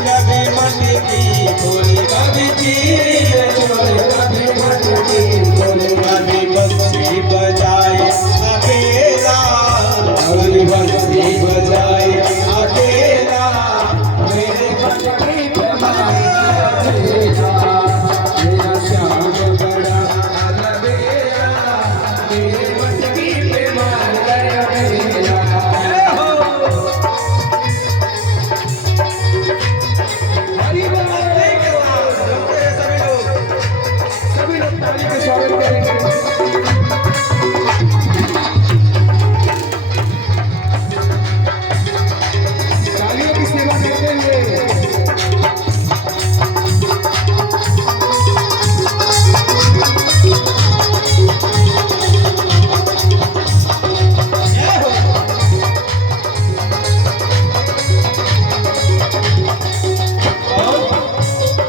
कभी मटकी बोली, कभी चीर चोली, कभी मटकी बोली, कभी बंसी बजाए अकेला, कभी बंसी बजाए अकेला, मेरे मटकी पे मारेगा, मेरा श्याम बड़ा अलबेला, मेरे मटकी पे मार गया मेरा।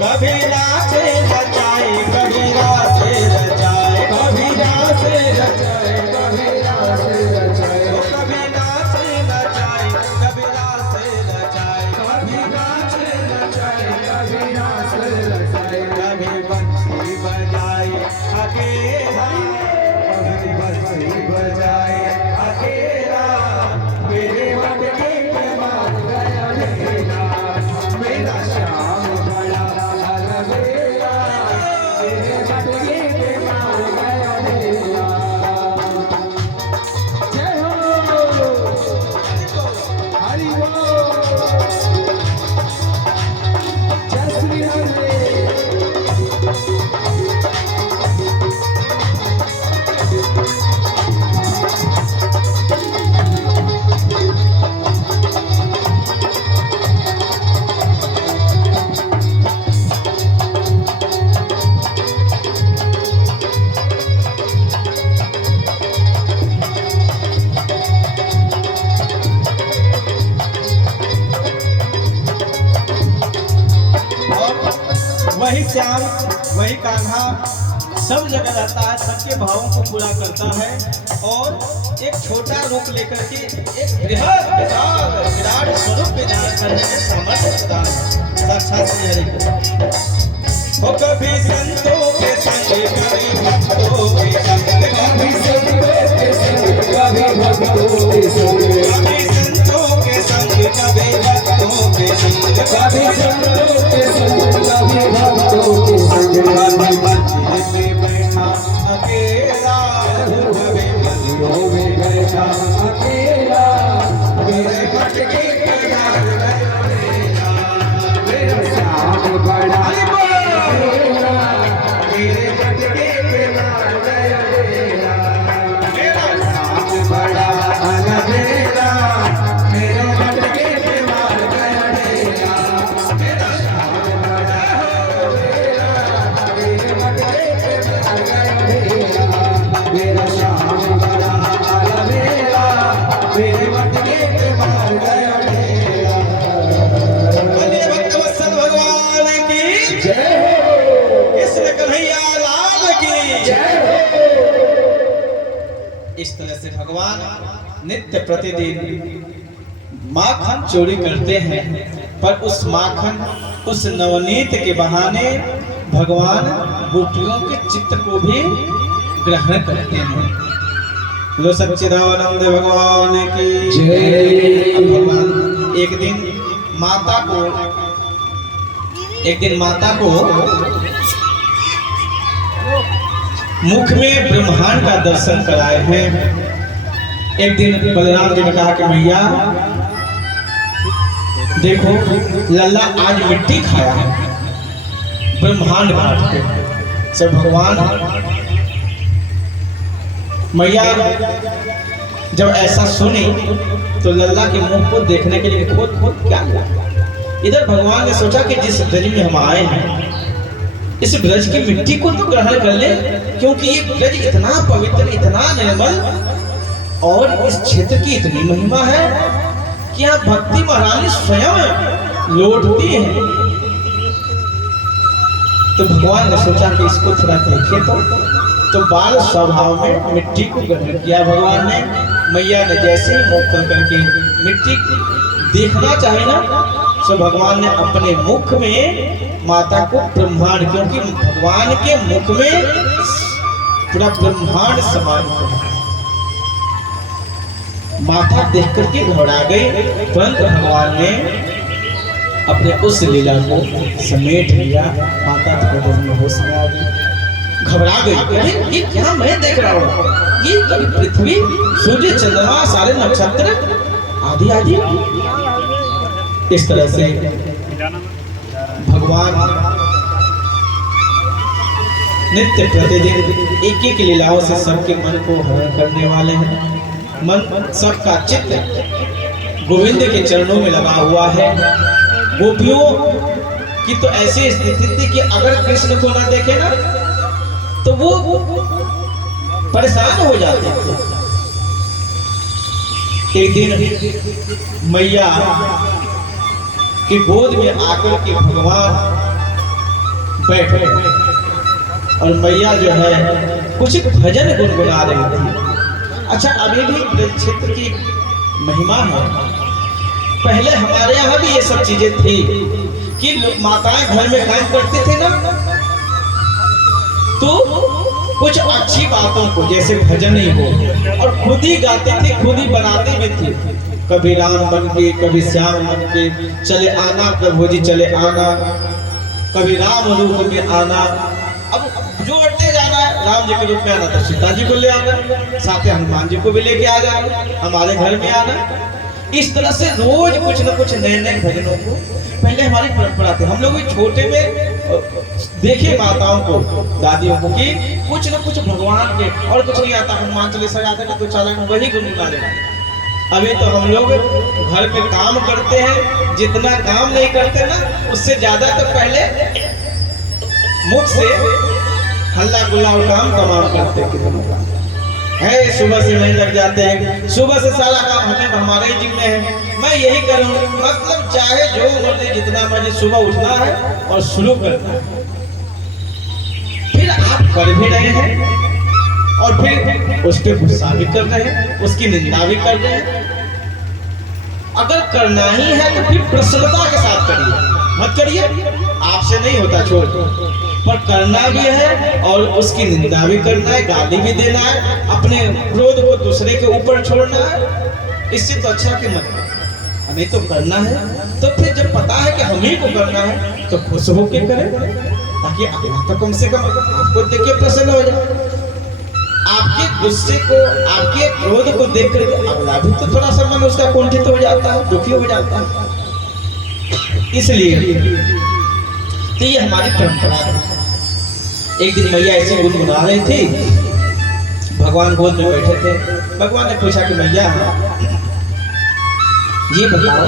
कभी रासे रचाए, कभी रासे रचाए, कभी रासे रचाए, कभी रासे रचाए, कभी रासे रचाए, कभी रासे रचाए, कभी रासे रचाए, कभी रासे रचाए, कभी बंसी बजाए अकेला, कभी बंसी बजाए अकेला, मेरे मटकी पे मार गया मेरा, मेरा श्याम बड़ा अलबेला, मेरे मटकी पे मार गया मेरा। जय हो हरि बोल, जय श्री हरि। वही श्याम, वही कान्हा सब जगह रहता है, सबके भावों को पूरा करता है और एक छोटा रूप लेकर के एक बृहद विशाल विराट स्वरूप में धारण करने में समर्थ होता है साक्षात श्री हरि। हो कभी संतों के संग, कभी भक्तों के संग, कभी संतों के संग, कभी भक्तों के संग, कभी संतों के संग, कभी भक्तों के संग, कभी संतों के संग, कभी भक्तों के संग, कभी मंदिर में बैठा अकेला, कभी मंदिरों में बैठा अकेला, मेरे मटकी पे मार गया मेरा, मेरा श्याम बड़ा अलबेला, मेरे मटकी पे मार गया मेरा, मेरा श्याम बड़ा अलबेला, मेरे मटकी पे मार गया मेरा, मेरा श्याम बड़ा अलबेला, मेरे मटकी पे मार गया मेरा, मेरा श्याम बड़ा अलबेला, मेरे मटकी पे मार गया मेरा। बोलिए भक्तवत्सल भगवान की जय हो, कृष्ण कन्हैया लाल की जय हो। इस तरह से भगवान नित्य प्रतिदिन माखन चोरी करते हैं, पर उस माखन, उस नवनीत के बहाने भगवान गोपियों के चित्त को भी ग्रहण करते हैं। लो सच्चिदानंद भगवान की जय। भगवान एक दिन माता को मुख में ब्रह्मांड का दर्शन कराए हैं। एक दिन बलराम जी ने कहा कि मैया देखो, लल्ला आज मिट्टी खाया है ब्रह्मांड काट के। सब भगवान मैया जब ऐसा सुनी तो लल्ला के मुंह को देखने के लिए खोद क्या हुआ। इधर भगवान ने सोचा कि जिस ब्रज में हम आए हैं, इस ब्रज की मिट्टी को तो ग्रहण कर ले, क्योंकि ये ब्रज इतना पवित्र, इतना निर्मल, और इस क्षेत्र की इतनी महिमा है कि यहाँ भक्ति महारानी स्वयं लौटती है। तो भगवान ने सोचा कि इसको थोड़ा देखे तो बाल स्वभाव में मिट्टी को ग्रहण किया भगवान ने। मैया ने जैसे ही मुख खोल करके मिट्टी देखना चाहे ना, सो भगवान ने अपने मुख में माता को ब्रह्मांड, क्योंकि भगवान के मुख में पूरा ब्रह्मांड समाहित है। माता देख करके घबरा गई, परंतु भगवान ने अपने उस लीला को समेट लिया। माता थोड़ी देर में होश में आ गई, घबरा गई, अरे ये क्या मैं देख रहा हूँ, ये पृथ्वी, सूर्य, चंद्रमा, सारे नक्षत्र आदि आदि। इस तरह से भगवान नित्य प्रतिदिन एक एक लीलाओं से सबके मन को हरण करने वाले हैं। मन सबका चित्त गोविंद के चरणों में लगा हुआ है। गोपियों की तो ऐसी स्थिति थी कि अगर कृष्ण को न देखे ना तो वो परेशान हो जाते थे। एक दिन मैया की गोद में आकर के भगवान बैठे और मैया जो है कुछ भजन गुनगुना रही थी। अच्छा, अभी भी ब्रज क्षेत्र की महिमा है। पहले हमारे यहाँ भी ये सब चीजें थी कि माताएं घर में काम करते थे ना, तो कुछ अच्छी बातों को जैसे भजन ही हो और खुद ही गाते थे, खुद ही बनाते भी थे। कभी राम बन के, कभी श्याम बन के चले आना प्रभु जी चले आना, कभी राम रूप में आना। अब जोड़ते जाना है, राम जी के रूप में आना तो सीता जी को ले आना, साथ ही हनुमान जी को भी लेके आ जाना, हमारे घर में आना। इस तरह से रोज कुछ न कुछ नए नए भजनों को, पहले हमारी परंपरा थी। हम लोग भी छोटे में देखे माताओं को, दादियों को कि कुछ न कुछ भगवान के, और कुछ नहीं आता, हनुमान चालीसा याद है तो चला वही गुनगुना लेना। अभी तो हम लोग घर में काम करते हैं, जितना काम नहीं करते ना उससे ज्यादा तो पहले मुख से हल्ला गुल्ला और काम तमाम करते है। सुबह से नहीं लग जाते हैं, सुबह से सारा काम हमें हमारे ही जिम्मे है। मैं यही करूँ, मतलब चाहे जो मर्जी जितना मर्जी सुबह उठना है और शुरू करना है। फिर आप कर भी रहे हैं और फिर उस पर गुस्सा भी कर रहे हैं, उसकी निंदा भी कर रहे हैं। अगर करना ही है तो फिर प्रसन्नता के साथ करिए, मत करिए आपसे नहीं होता छोड़, पर करना भी है और उसकी निंदा भी करना है, गाली भी देना है, अपने क्रोध को दूसरे के ऊपर छोड़ना है। इससे तो अच्छा कि मत, नहीं तो करना है तो फिर जब पता है कि हम ही को करना है तो खुश होकर करें, ताकि अगला तो कम से कम आपको देख के प्रसन्न हो जाए। आपके गुस्से को, आपके क्रोध को देख कर अगला भी तो थोड़ा सा मन उसका कुंठित हो जाता है, दुखी हो जाता है। इसलिए तो ये हमारी परंपरा है। एक दिन मैया ऐसे गुनगुना रही थी, भगवान गोद में बैठे थे। भगवान ने पूछा कि मैया ये बताओ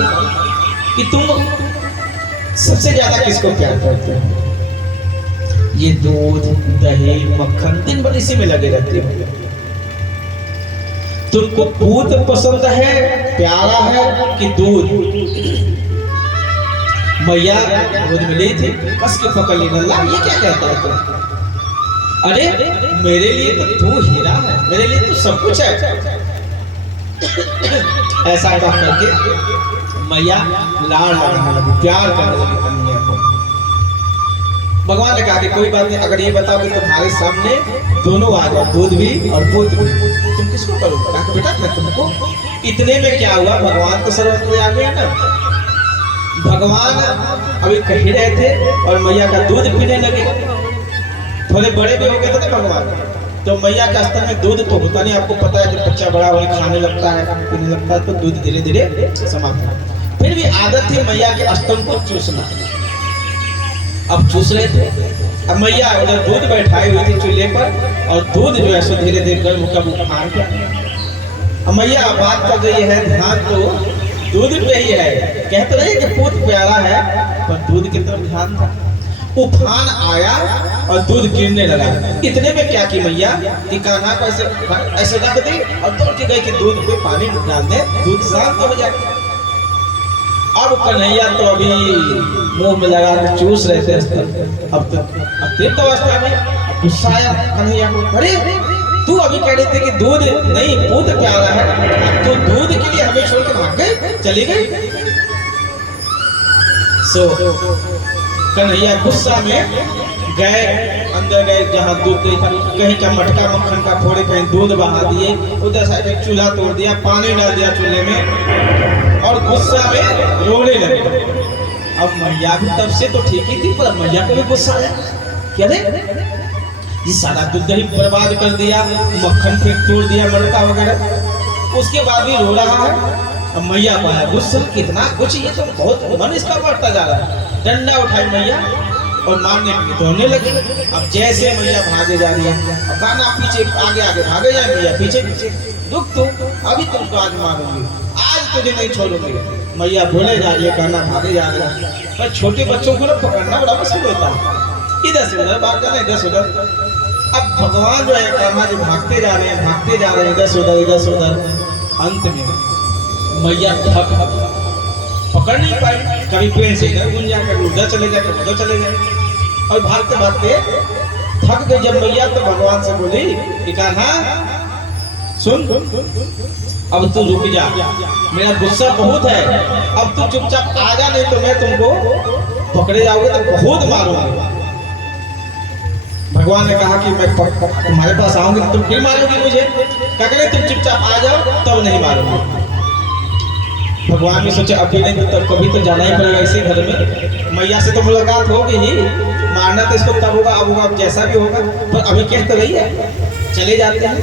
कि तुम सबसे ज्यादा किसको प्यार करते हो? ये दूध, दही, मक्खन दिन भर इसी में लगे रहते हो। तुमको दूध पसंद है, प्यारा है कि दूध? मैया गोद में ली थी, कस के पकड़ ली। अल्लाह ये क्या कहता है तुम? अरे मेरे लिए तो तू हीरा है, मेरे लिए तो सब कुछ है। ऐसा कह करके मैया लाड़ लगाने लगी, प्यार करने लगी कन्हैया को। भगवान ने कहा कि कोई बात नहीं, अगर ये बताओ कि तुम्हारे सामने दोनों आ जाए, दूध भी और पुत्र भी, तुम किसको करोगे? कहा बेटा मैं तुमको। इतने में क्या हुआ, भगवान तो सर्वव्यापी है ना। भगवान अभी कह रहे थे और मैया का दूध पीने लगे। थोड़े बड़े भी हो गए थे ना भगवान, तो मैया के स्तर में दूध तो होता नहीं। आपको पता है जब बच्चा बड़ा हो खाने लगता है, पीने लगता है, तो दूध धीरे धीरे समाप्त है। फिर भी आदत थी मैया के स्तन को चूसना। अब चूस रहे थे। अब मैया उधर दूध बैठाई हुई थी चूल्हे पर और दूध जो है सो धीरे धीरे गर्म कब उफान गया। अब मैया बात कर रही है, ध्यान तो दूध पे ही है। कहते रहे कि पुत्र प्यारा है, पर दूध की तरफ ध्यान था। उफान आया और दूध गिरने लगा। इतने में क्या की मैया कि कान्हा को ऐसे रख दी और दौड़ के गई कि दूध पे पानी डाल दे, दूध शांत हो जाए। अब कन्हैया तो अभी मुंह में लगा के चूस रहे थे। अब तृप्त अवस्था में गुस्सा आया कन्हैया को, अरे तू अभी कह रही थी कि दूध नहीं पुत्र प्यारा है, तो दूध के लिए हमें छोड़ के भाग गई, चली गई। सो कन्हैया गुस्सा में गए, अंदर गए जहाँ दूध नहीं था, कहीं का मटका मक्खन का फोड़े, कहीं दूध बहा दिए, उधर साइड एक चूल्हा तोड़ दिया, पानी डाल दिया चूल्हे में और गुस्सा में रोने लगे। अब मैया भी तब से तो ठीक ही थी, पर मैया को भी गुस्सा आया, क्या रे ये सारा दूध दही बर्बाद कर दिया, मक्खन फेंक तोड़ दिया, मटका वगैरह, उसके बाद भी रो रहा है। अब मैया को आया गुस्सा, कितना कुछ ये तो बहुत मन इसका बढ़ता जा रहा है। डंडा उठाई मैया और मारने के लिए दौड़ने लगी। अब जैसे मैया भागे जा रही है, अब कान्हा पीछे आगे आगे भागे जाए, मैया पीछे पीछे, रुक तू, अभी तुमको आज मारूंगी, आज तुझे नहीं छोड़ूंगी। मैया बोले जा रही है, कान्हा भागे जा रहा है, पर छोटे बच्चों को ना पकड़ना बड़ा मुश्किल होता है, इधर से उधर भाग जाना, इधर से उधर। अब भगवान जो है कान्हा जी भागते जा रहे हैं, भागते जा रहे हैं, इधर से उधर, इधर से उधर। अंत में मैया थक पकड़ नहीं पाई, कभी पेड़ से इधर गुंजा, कभी उधर चले गए, कभी उधर चले गए, और भागते भागते थक गई जब मैया, तो भगवान से बोली कि कान्हा सुन, अब तू रुक जा, मेरा गुस्सा बहुत है, अब तू चुपचाप आ जा, नहीं तो मैं तुमको पकड़े जाओगे तो बहुत मारूंगा। भगवान ने कहा कि मैं तुम्हारे पास आऊंगी तो तुम फिर मारोगी मुझे, कहते तुम चुपचाप आ जाओ तब नहीं मारोगे। भगवान ने सोचा अभी नहीं तो कभी तो जाना ही पड़ेगा इसी घर में, मैया से तो मुलाकात होगी ही, मारना तो इसको तब होगा, अब होगा, जैसा भी होगा, पर अभी कह तो रही है, चले जाते हैं।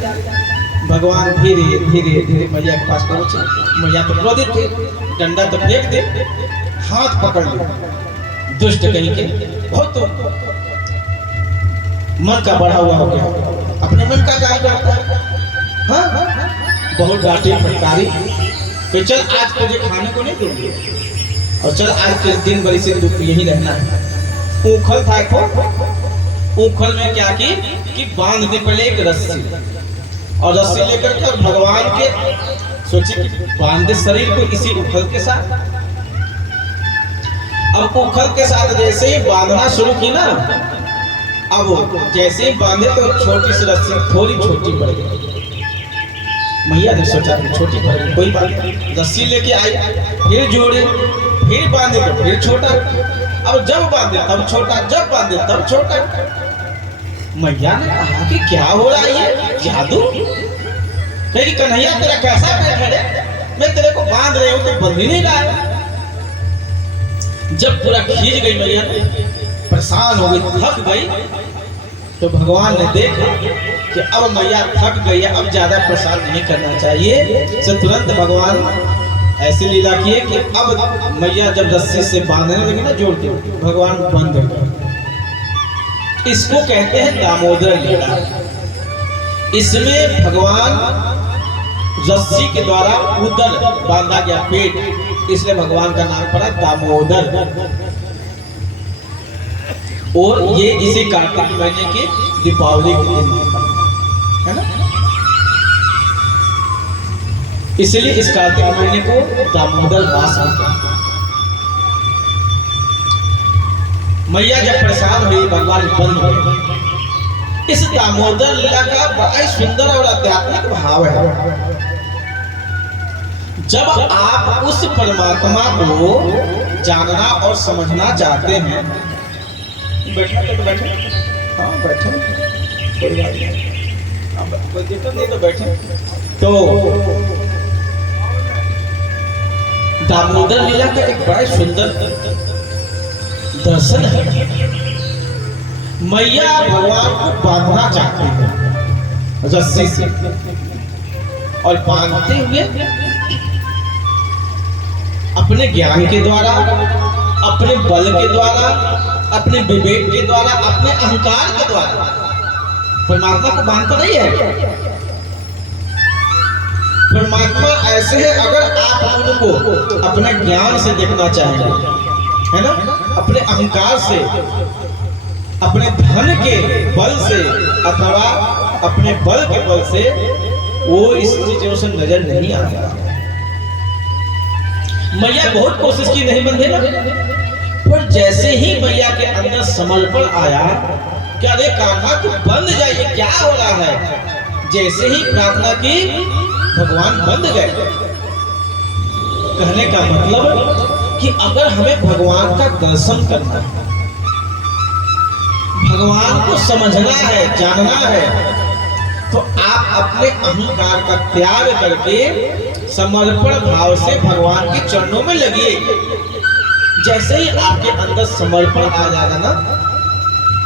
भगवान धीरे धीरे धीरे मैया के पास पहुंचे। मैया तो क्रोधित थे, डंडा तो फेंक दे, हाथ पकड़ लिया, दुष्ट कहीं के, बहुत तो मन का बढ़ा हुआ हो गया, अपने मन का काम करता है। हाँ, बहुत डांटी फटकारी कि चल आज तुझे खाने को नहीं दूंगी, और चल आज के दिन भर इसे यही रहना है। ऊखल था को, ऊखल में क्या की कि बांध दे पहले एक रस्सी, और रस्सी लेकर के भगवान के सोचे कि बांध दे शरीर को इसी ऊखल के साथ। अब ऊखल के साथ जैसे ही बांधना शुरू की ना, अब जैसे ही बांधे तो छोटी सी रस्सी थोड़ी छोटी पड़ गई। मैया ने सोचा छोटी पड़ गई, कोई बात नहीं, रस्सी लेके आई, फिर जोड़े, फिर बांधे तो फिर छोटा, अब जब बांधे तब छोटा, जब बांधे तब छोटा। मैया ने कहा कि क्या हो रहा है ये जादू, कहीं कन्हैया तेरा कैसा पेट है, मैं तेरे को बांध रही हूँ तो बंध ही नहीं रहा है। जब पूरा खींच गई मैया, परेशान हो गई, थक गई, तो भगवान ने देखा कि अब मैया थक गई है, अब ज्यादा परेशान नहीं करना चाहिए, तो तुरंत भगवान ऐसी लीला किए कि अब मैया जब रस्सी से बांधने लगी ना जोड़ के, भगवान बंद हो गए। इसको कहते हैं दामोदर लीला। इसमें भगवान रस्सी के द्वारा उदर बांधा गया पेट, इसलिए भगवान का नाम पड़ा दामोदर। और ये इसी कार्तिक महीने के दीपावली के दिन है ना, इसलिए इस कार्तिक महीने को दामोदर मास होता है। मैया जब परेशान हुई, भगवान बंद हुए। इस दामोदर लीला का बड़ा ही सुंदर और आध्यात्मिक भाव है। जब आप उस परमात्मा को जानना और समझना चाहते हैं, बैठना तो बैठे, हाँ बैठे, कोई बात नहीं, कोई दिक्कत नहीं तो बैठे। तो दामोदर लीला का एक बड़ा सुंदर दर्शन है। मैया भगवान को बांधना चाहती है रस्सी से, और बांधते हुए अपने ज्ञान के द्वारा, अपने बल के द्वारा, अपने विवेक के द्वारा, अपने अहंकार के द्वारा परमात्मा को बांधता नहीं है। परमात्मा ऐसे है, अगर आप उनको अपने ज्ञान से देखना चाहेंगे, है ना, अपने अहंकार से, अपने धन के बल से, अथवा अपने बल के बल से, वो इस चीजों से नजर नहीं आता। मैया बहुत कोशिश की, नहीं बंधे ना, पर जैसे ही मैया के अंदर समर्पण आया कि अरे कान्हा तू बंध जाइए, क्या हो रहा है, जैसे ही प्रार्थना की भगवान बंध गए। कहने का मतलब कि अगर हमें भगवान का दर्शन करना है, भगवान को समझना है, जानना है, तो आप अपने अहंकार का त्याग करके समर्पण भाव से भगवान के चरणों में लगिए। जैसे ही आपके अंदर समर्पण आ जाएगा ना,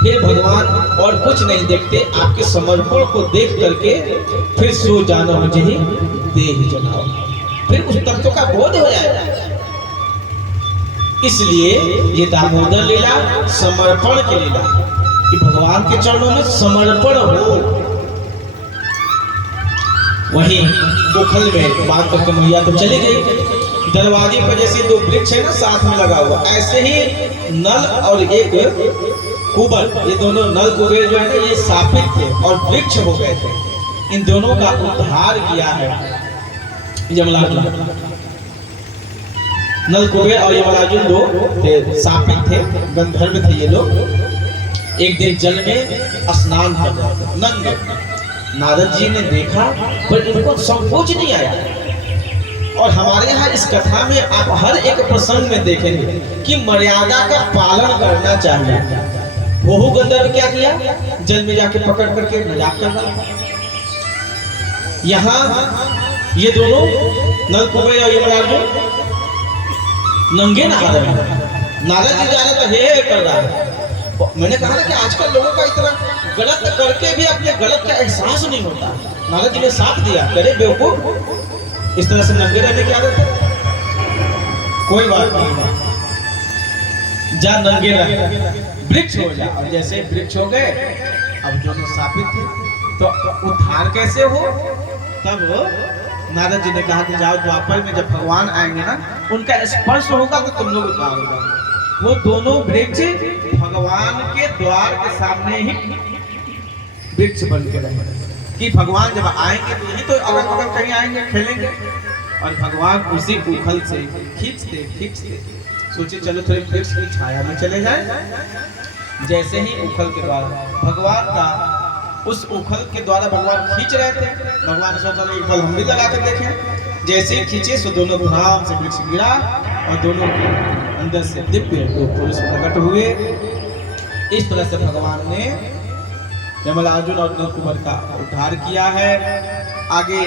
फिर भगवान और कुछ नहीं देखते, आपके समर्पण को देख करके फिर सो जाना हो जही देह जलाओ, फिर उस तत्व का बोध हो जाएगा। इसलिए ये दामोदर लीला समर्पण की लीला, कि भगवान के चरणों में समर्पण हो। वहीं उखल में बात करके मैया तो चली गई। दरवाजे पर जैसे दो वृक्ष है ना साथ में लगा हुआ, ऐसे ही नल और एक कुबर, ये दोनों नल कुबेर जो है ना ये शापित थे और वृक्ष हो गए थे। इन दोनों का उद्धार किया है यमलार्जुन। नल कुबेर और यमलार्जुन दो थे, शापित थे, गंधर्व थे ये लोग। एक दिन जल में स्नान कर रहे थे नंगे। नारद जी ने देखा पर इनको संकोच नहीं आया। और हमारे यहाँ इस कथा में आप हर एक प्रसंग में देखेंगे कि मर्यादा का पालन करना चाहिए। वो गंधर्व क्या किया, जल में जाके पकड़ करके मजाक कर रहा। यहाँ ये दोनों नल कुबेर और यमलार्जुन नंगे नहा रहे हैं। नारद जी जा रहे तो हे कर रहा है। मैंने कहा ना कि आजकल लोगों का इतना गलत करके भी अपने गलत का एहसास नहीं होता। नारद जी ने साथ दिया, करे बेवकूफ, इस तरह से नंगे रहने की आदत है, कोई बात नहीं, जा नंगे रह, वृक्ष हो जा। और जैसे वृक्ष हो गए, अब जो स्थापित थे तो उद्धार कैसे हो। तब नारद जी ने कहा कि जाओ द्वापर में जब भगवान आएंगे ना, उनका स्पर्श होगा तो तुम लोग उद्धार होगा। वो दोनों वृक्ष भगवान के द्वार के सामने ही वृक्ष बन के रहे कि भगवान जब आएंगे तो यही तो अगल बगल कहीं आएंगे, खेलेंगे। और भगवान उसी उखल से खींचते सोचे चलो थोड़ी वृक्ष की छाया में चले जाए। जैसे ही उखल के द्वारा भगवान का, उस उखल के द्वारा भगवान खींच रहे थे, भगवान ने सोचा उखल हम भी लगा कर देखें। जैसे ही खींचे सो दोनों धाम से वृक्ष गिरा और दोनों के अंदर से दिव्य दो पुरुष प्रकट हुए। इस तरह से भगवान ने यमलार्जुन और नल कुबर का उद्धार किया है। आगे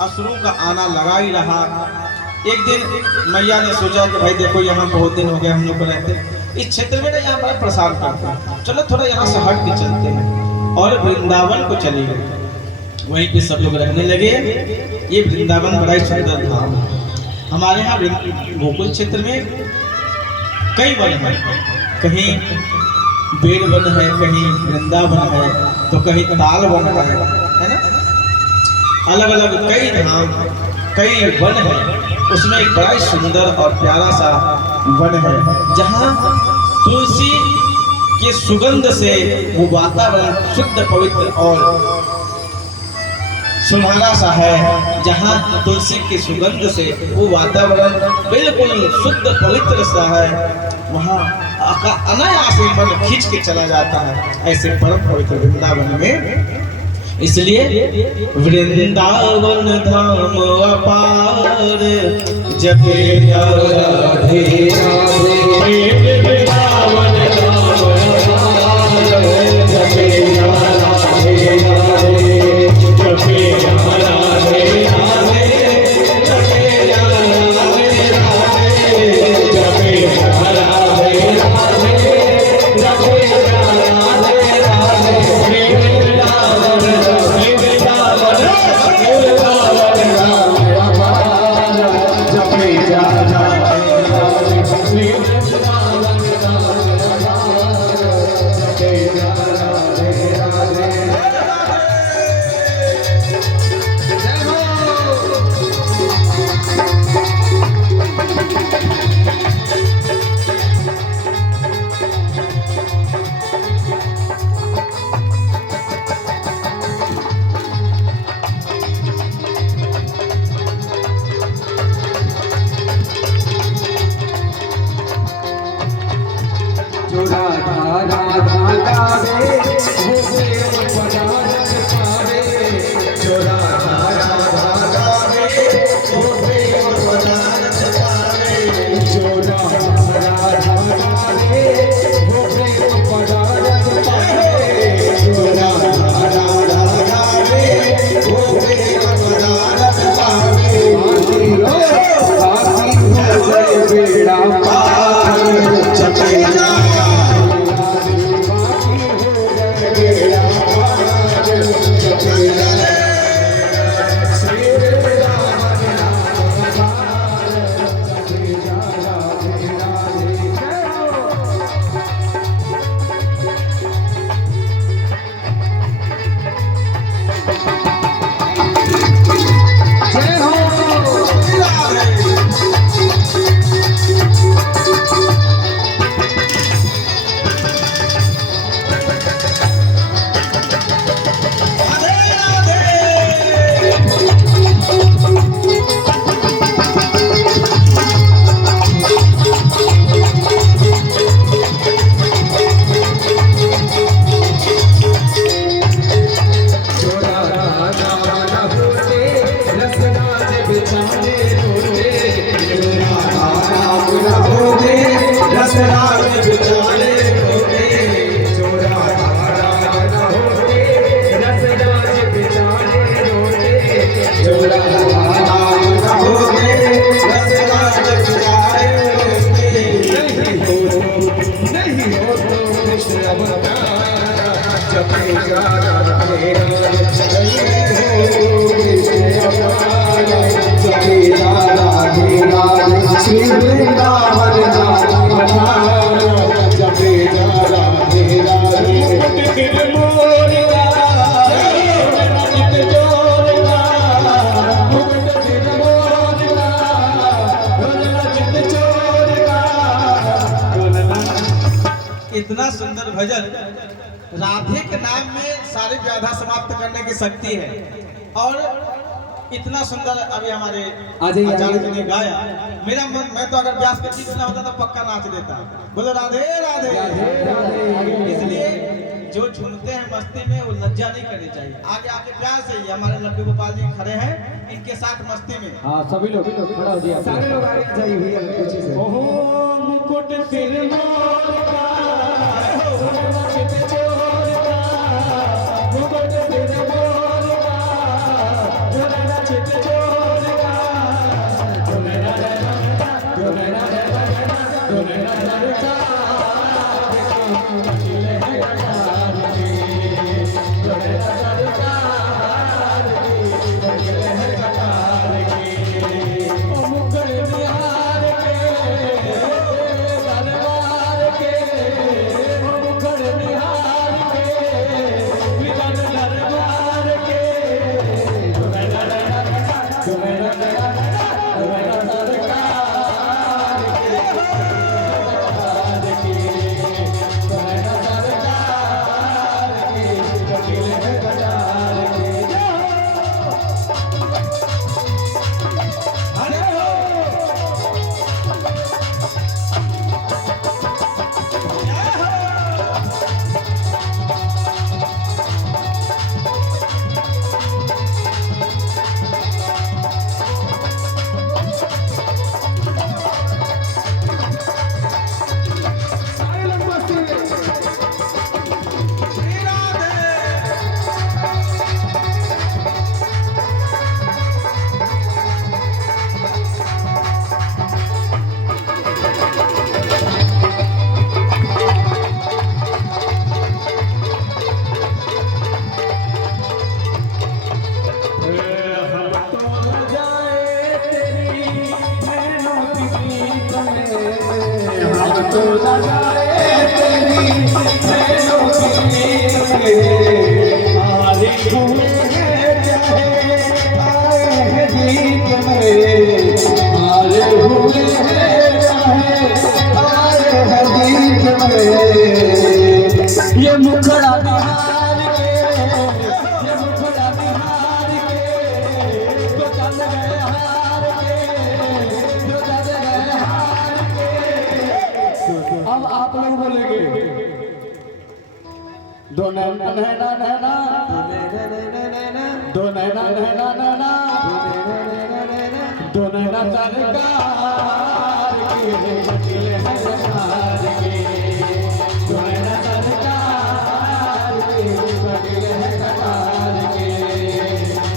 असुरों का आना लगा ही रहा। एक दिन मैया ने सोचा कि भाई देखो यहाँ बहुत दिन हो गए हम लोग को रहते, इस क्षेत्र में ना यहाँ बड़ा प्रसाद करते हैं, चलो थोड़ा यहाँ से हट के चलते हैं। और वृंदावन को चले गए, वहीं पे सब लोग रहने लगे। ये वृंदावन बड़ा ही सुंदर धाम है। हमारे यहाँ गोकुल क्षेत्र में कई वन है, कहीं बेल वन है, कहीं वृंदावन है, तो कहीं ताल वन है ना। अलग अलग कई धाम, कई वन है। उसमें एक बड़ा ही सुंदर और प्यारा सा वन है जहाँ तुलसी के सुगंध से वो वातावरण शुद्ध पवित्र और सुनहरा सा है। जहाँ तुलसी की सुगंध से वो वातावरण बिल्कुल शुद्ध पवित्र सा है, वहाँ अनायास मन खींच के चला जाता है ऐसे परम पवित्र वृंदावन में। इसलिए वृंदावन धाम अपार जपे राधे राधे, वृंदावन धाम अपार जपे राधे राधे, जपे राधे राधे, जपे राधे राधे, जपे राधे राधे, जपे राधे राधे, श्री वृंदावन जपे जा राधे राधे इतना सुंदर भजन। राधे के नाम में सारी व्याधा समाप्त करने की शक्ति है। और इतना सुंदर अभी हमारे आचार्य जी ने गाया। मेरा मन, मैं तो अगर व्यास के गीत ना होता तो पक्का नाच देता। बोलो राधे राधे। इसलिए जो झूमते हैं मस्ती में वो लज्जा नहीं करनी चाहिए। आगे आके प्यार से ही हमारे लड्डू गोपाल जी खड़े हैं, इनके साथ मस्ती में। हाँ सभी लोग खड़ा हो जाइए, सारे लोग आगे जाइए भैया पीछे से। ओहो मुकुट सिर मोर का, चित चोर का, मुकुट सिर मोर का, झुलना चित चोर का, झुलना झुलना झुलना झुलना ये मुखड़ा बिहार के, ये मुखड़ा बिहार के, तो चल गए हार के, तो चल गए हार के। अब आप लोग बोलेंगे दो नैना नैना नैना, दो नैना नैना नैना, दो नैना सरकार के बदले हैं सरकार के, दो नैना सरकार के बदले हैं सरकार के।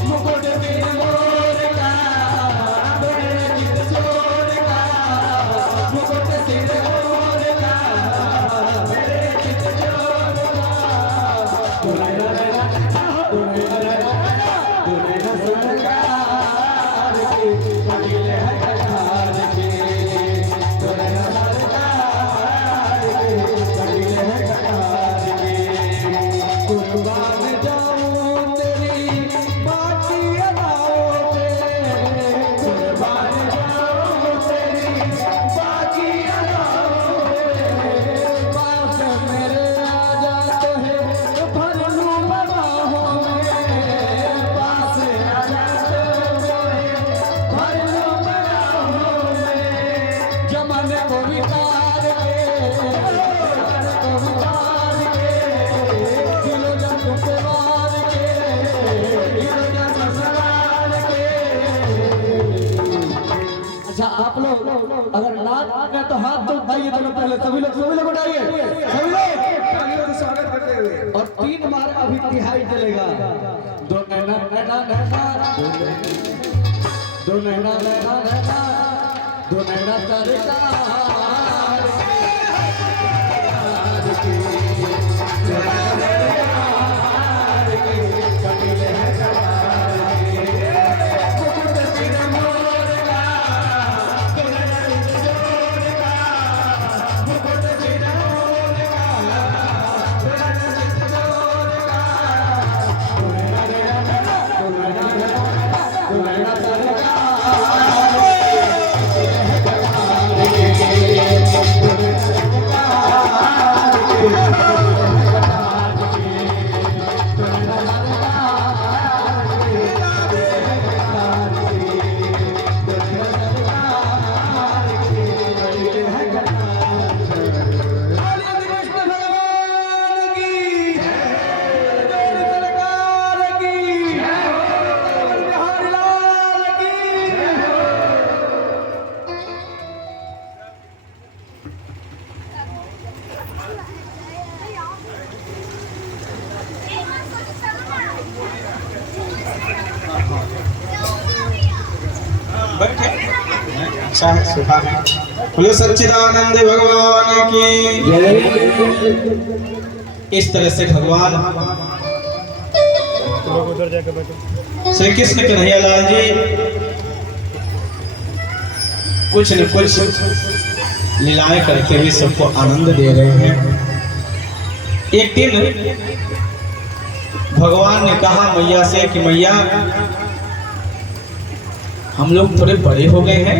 मुकुट सिर मोर का, मेरे चित चोर का, मुकुट सिर मोर का, मेरे चित चोर का, दो नैना नैना, दो नैना नैना, दो नैना सरकार के बदले हैं सरकार के, दो नैना सरकार के बदले हैं सरकार के। कुर्बान जाऊं तेरी बाकी अदाओं पे, कुर्बान जाऊं तेरी बाकी अदाओं पे, पास मेरे आ जा तो है भर लूं बाहों में, पास आ जा तो है भर लूं बाहों में। जमाने को वितार के, जमाने को वितार के, दिलो जब तुमसे मार के, दिलो जब ससुराल के। अच्छा आप लोग अगर नाच आए तो हाथ तो उठाइए दोनों पहले, सभी लोग उठाइए, सभी लोग स्वागत करते हुए। और 3 बार अभी तिहाई चलेगा। दो नैना नैना नैना, दो नैना नैना नैना, दो नैना सरकार के, दो नैना सरकार बैठे अच्छा है सुखा है। बोलो सच्चिदानंद भगवान की। इस तरह से भगवान श्री कृष्ण कन्हैयालाल जी कुछ न कुछ लीलाएं करते हुए सबको आनंद दे रहे हैं। एक दिन भगवान ने कहा मैया से कि मैया हम लोग थोड़े बड़े हो गए हैं,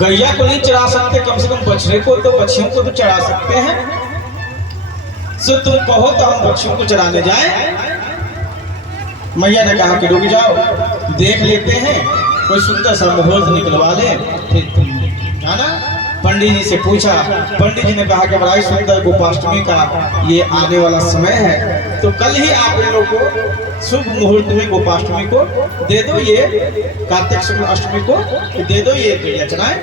गैया को नहीं चढ़ा सकते, कम से कम बछड़े को तो बच्चियों को तो चढ़ा सकते हैं। सो तुम कहो तो हम बच्चियों को चढ़ाने जाए। मैया ने कहा कि रुक जाओ, देख लेते हैं, कोई सुंदर सा मुहूर्त निकलवा ले, फिर तुम जाना। पंडित जी से पूछा, पंडित जी ने कहा कि बड़ा ही सुंदर गोपाष्टमी का ये आने वाला समय है, तो कल ही आप लोगों को शुभ मुहूर्त में गोपाष्टमी को दे दो, ये कार्तिक शुक्ल अष्टमी को दे दो ये गैया चढ़ाए।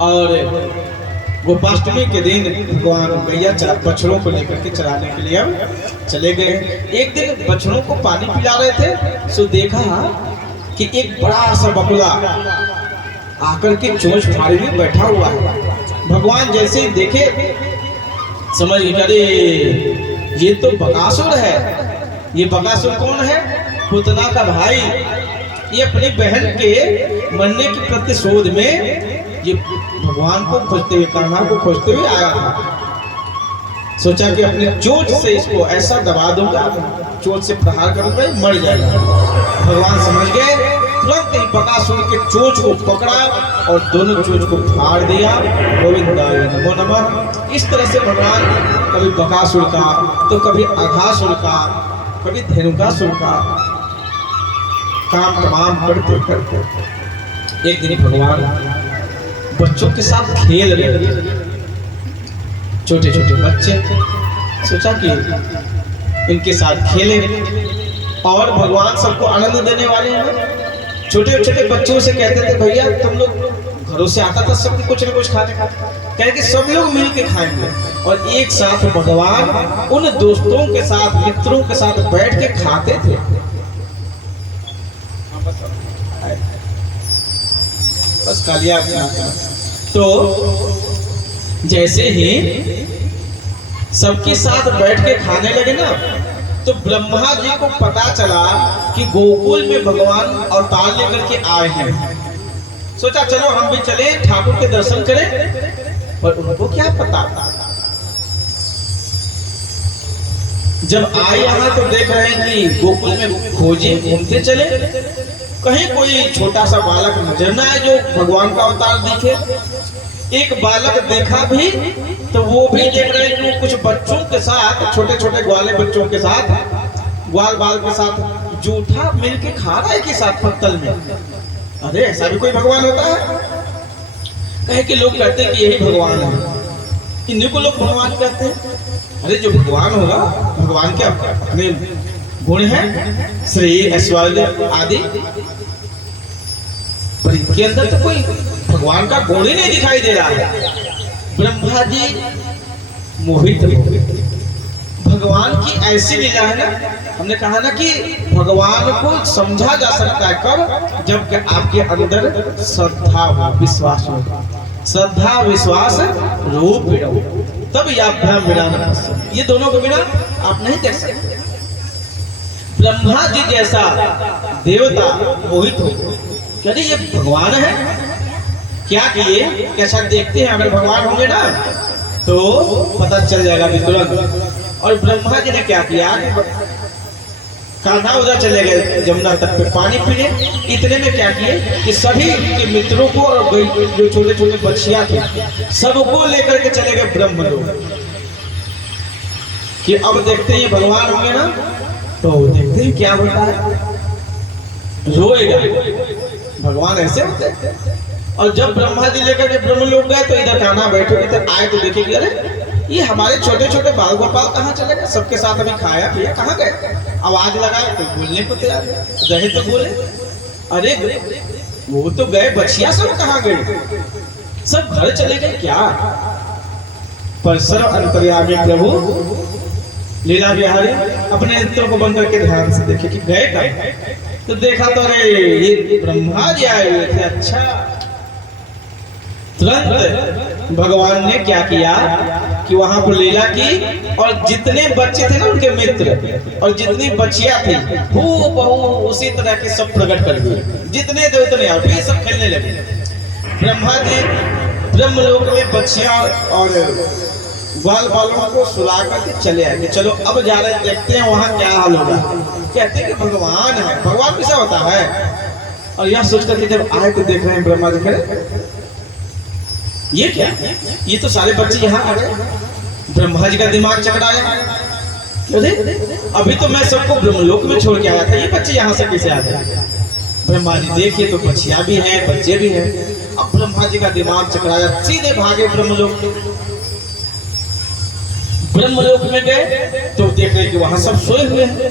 और गोपाष्टमी के दिन भगवान गैया बछड़ों को लेकर के चराने के लिए हम चले गए। एक दिन बछड़ों को पानी पिला रहे थे, सो देखा कि एक बड़ा सा बकुला आकर के चोंच फाड़े हुए बैठा हुआ है। भगवान जैसे ही देखे समझ गए, अरे ये तो बकासुर है। ये बकासुर कौन है? पुतना का भाई। ये अपनी बहन के मरने के प्रतिशोध में ये भगवान को खोजते हुए, कान्हा को खोजते हुए आया था। सोचा कि अपने चोट से इसको ऐसा दबा दूंगा, चोट से प्रहार करूंगा, मर जाएगा। भगवान समझ गए, तुरंत ही बकासुर के चोच को पकड़ा और दोनों चोच को फाड़ दिया। गोविंदाय नमो नमः। इस तरह से भगवान कभी बकासुर का, तो कभी अघासुर का, कभी धेनुकासुर का काम तमाम करते करते एक दिन भगवान बच्चों के साथ खेल रहे, छोटे छोटे बच्चे, सोचा कि इनके साथ खेले। और भगवान सबको आनंद देने वाले हैं। छोटे छोटे बच्चों से कहते थे, भैया तुम लोग घरों से आता था सब कुछ न कुछ खाने का, कहे कि सब लोग मिल के खाएंगे। और एक साथ भगवान उन दोस्तों के साथ, मित्रों के साथ बैठ के खाते थे। बस कालिया तो जैसे ही सबके साथ बैठ के खाने लगे ना, तो ब्रह्मा जी को पता चला कि गोकुल में भगवान अवतार लेकर के आए हैं। सोचा चलो हम भी चले, ठाकुर के दर्शन करें। पर उनको क्या पता, जब आए यहाँ तो देख रहे हैं कि गोकुल में खोजे घूमते चले, कहीं कोई छोटा सा बालक नजर ना आए जो भगवान का अवतार दिखे। एक बालक देखा भी तो वो भी देख रहे हैं कि वो कुछ बच्चों के साथ, छोटे छोटे ग्वाले बच्चों के साथ, ग्वाल बाल के साथ जूठा मिलके खा रहा है के साथ पत्तल में। अरे ऐसा भी कोई भगवान होता है? कहे कि लोग कहते हैं कि यही भगवान है, इन्हीं को लोग भगवान कहते हैं। अरे जो भगवान होगा, भगवान के अपने गुण हैं, श्री ऐश्वर्य आदि, पर इनके अंदर तो कोई भगवान का गुण ही नहीं दिखाई दे रहा है। ब्रह्मा जी मोहित हो गए। भगवान की ऐसी लीला है ना, हमने कहा ना कि भगवान को समझा जा सकता है कब? जब कि आपके अंदर श्रद्धा हो, विश्वास हो। श्रद्धा विश्वास रूप हो, तब याभ्याम बिना न पश्यति। ये दोनों को बिना आप नहीं देख सकते। ब्रह्मा जी जैसा देवता मोहित हो, कहते ये भगवान है क्या किए? कैसा देखते हैं, अगर भगवान होंगे ना तो पता चल जाएगा भी तुरंत। और ब्रह्मा जी ने क्या किया, कान्हा उधर चले गए जमुना तट पे पानी पीने। इतने में क्या किए कि सभी के मित्रों को और जो छोटे छोटे बच्चियां थे सबको लेकर के चले गए ब्रह्मलोक। कि अब देखते हैं भगवान होंगे ना तो देखते हैं क्या होता है, रोएगा भगवान ऐसे होते हैं। और जब ब्रह्मा जी लेकर के ब्रह्मलोक गए तो इधर कान्हा बैठे हुए थे, आए तो देखेंगे अरे ये हमारे छोटे छोटे बाल गोपाल कहाँ चले गए, सबके साथ अभी खाया पिया कहाँ गए। आवाज लगाए तो बोलने को तैयार रहे तो बोले अरे वो तो गए, बच्चिया सब कहाँ गए, सब घर चले गए क्या। पर सर्व अंतर्यामी प्रभु लीला बिहारी अपने नेत्रों को बंद करके ध्यान से देखे कि गए कब। तो देखा तो अरे ये ब्रह्मा जी आए हुए थे। अच्छा, तुरंत भगवान ने क्या किया कि वहां पर लीला की और जितने बच्चे थे ना उनके मित्र और जितनी बच्चियां थी बहु उसी तरह के सब प्रकट कर दिए, जितने थे उतने और फिर सब खेलने लगे। ब्रह्मा जी ब्रह्मलोक में बच्चियां और ग्वाल बालों को सुला करके चले आए। चलो अब जा रहे देखते हैं वहां क्या हाल होगा। कहते हैं कि भगवान है, भगवान कैसा होता है। और यह सोच करके जब आए तो देख रहे हैं ब्रह्मा जी करे ये क्या, ये तो सारे बच्चे यहाँ आ गए। ब्रह्मा जी का दिमाग चकराया, अभी तो मैं सबको ब्रह्मलोक में छोड़ के आया था, ये बच्चे यहाँ से कैसे आ गए। ब्रह्मा जी देखिए तो बच्चियां भी हैं बच्चे भी हैं। अब ब्रह्मा जी का दिमाग चकराया, सीधे भागे ब्रह्मलोक। ब्रह्मलोक में गए तो देख रहे कि वहां सब सोए हुए हैं।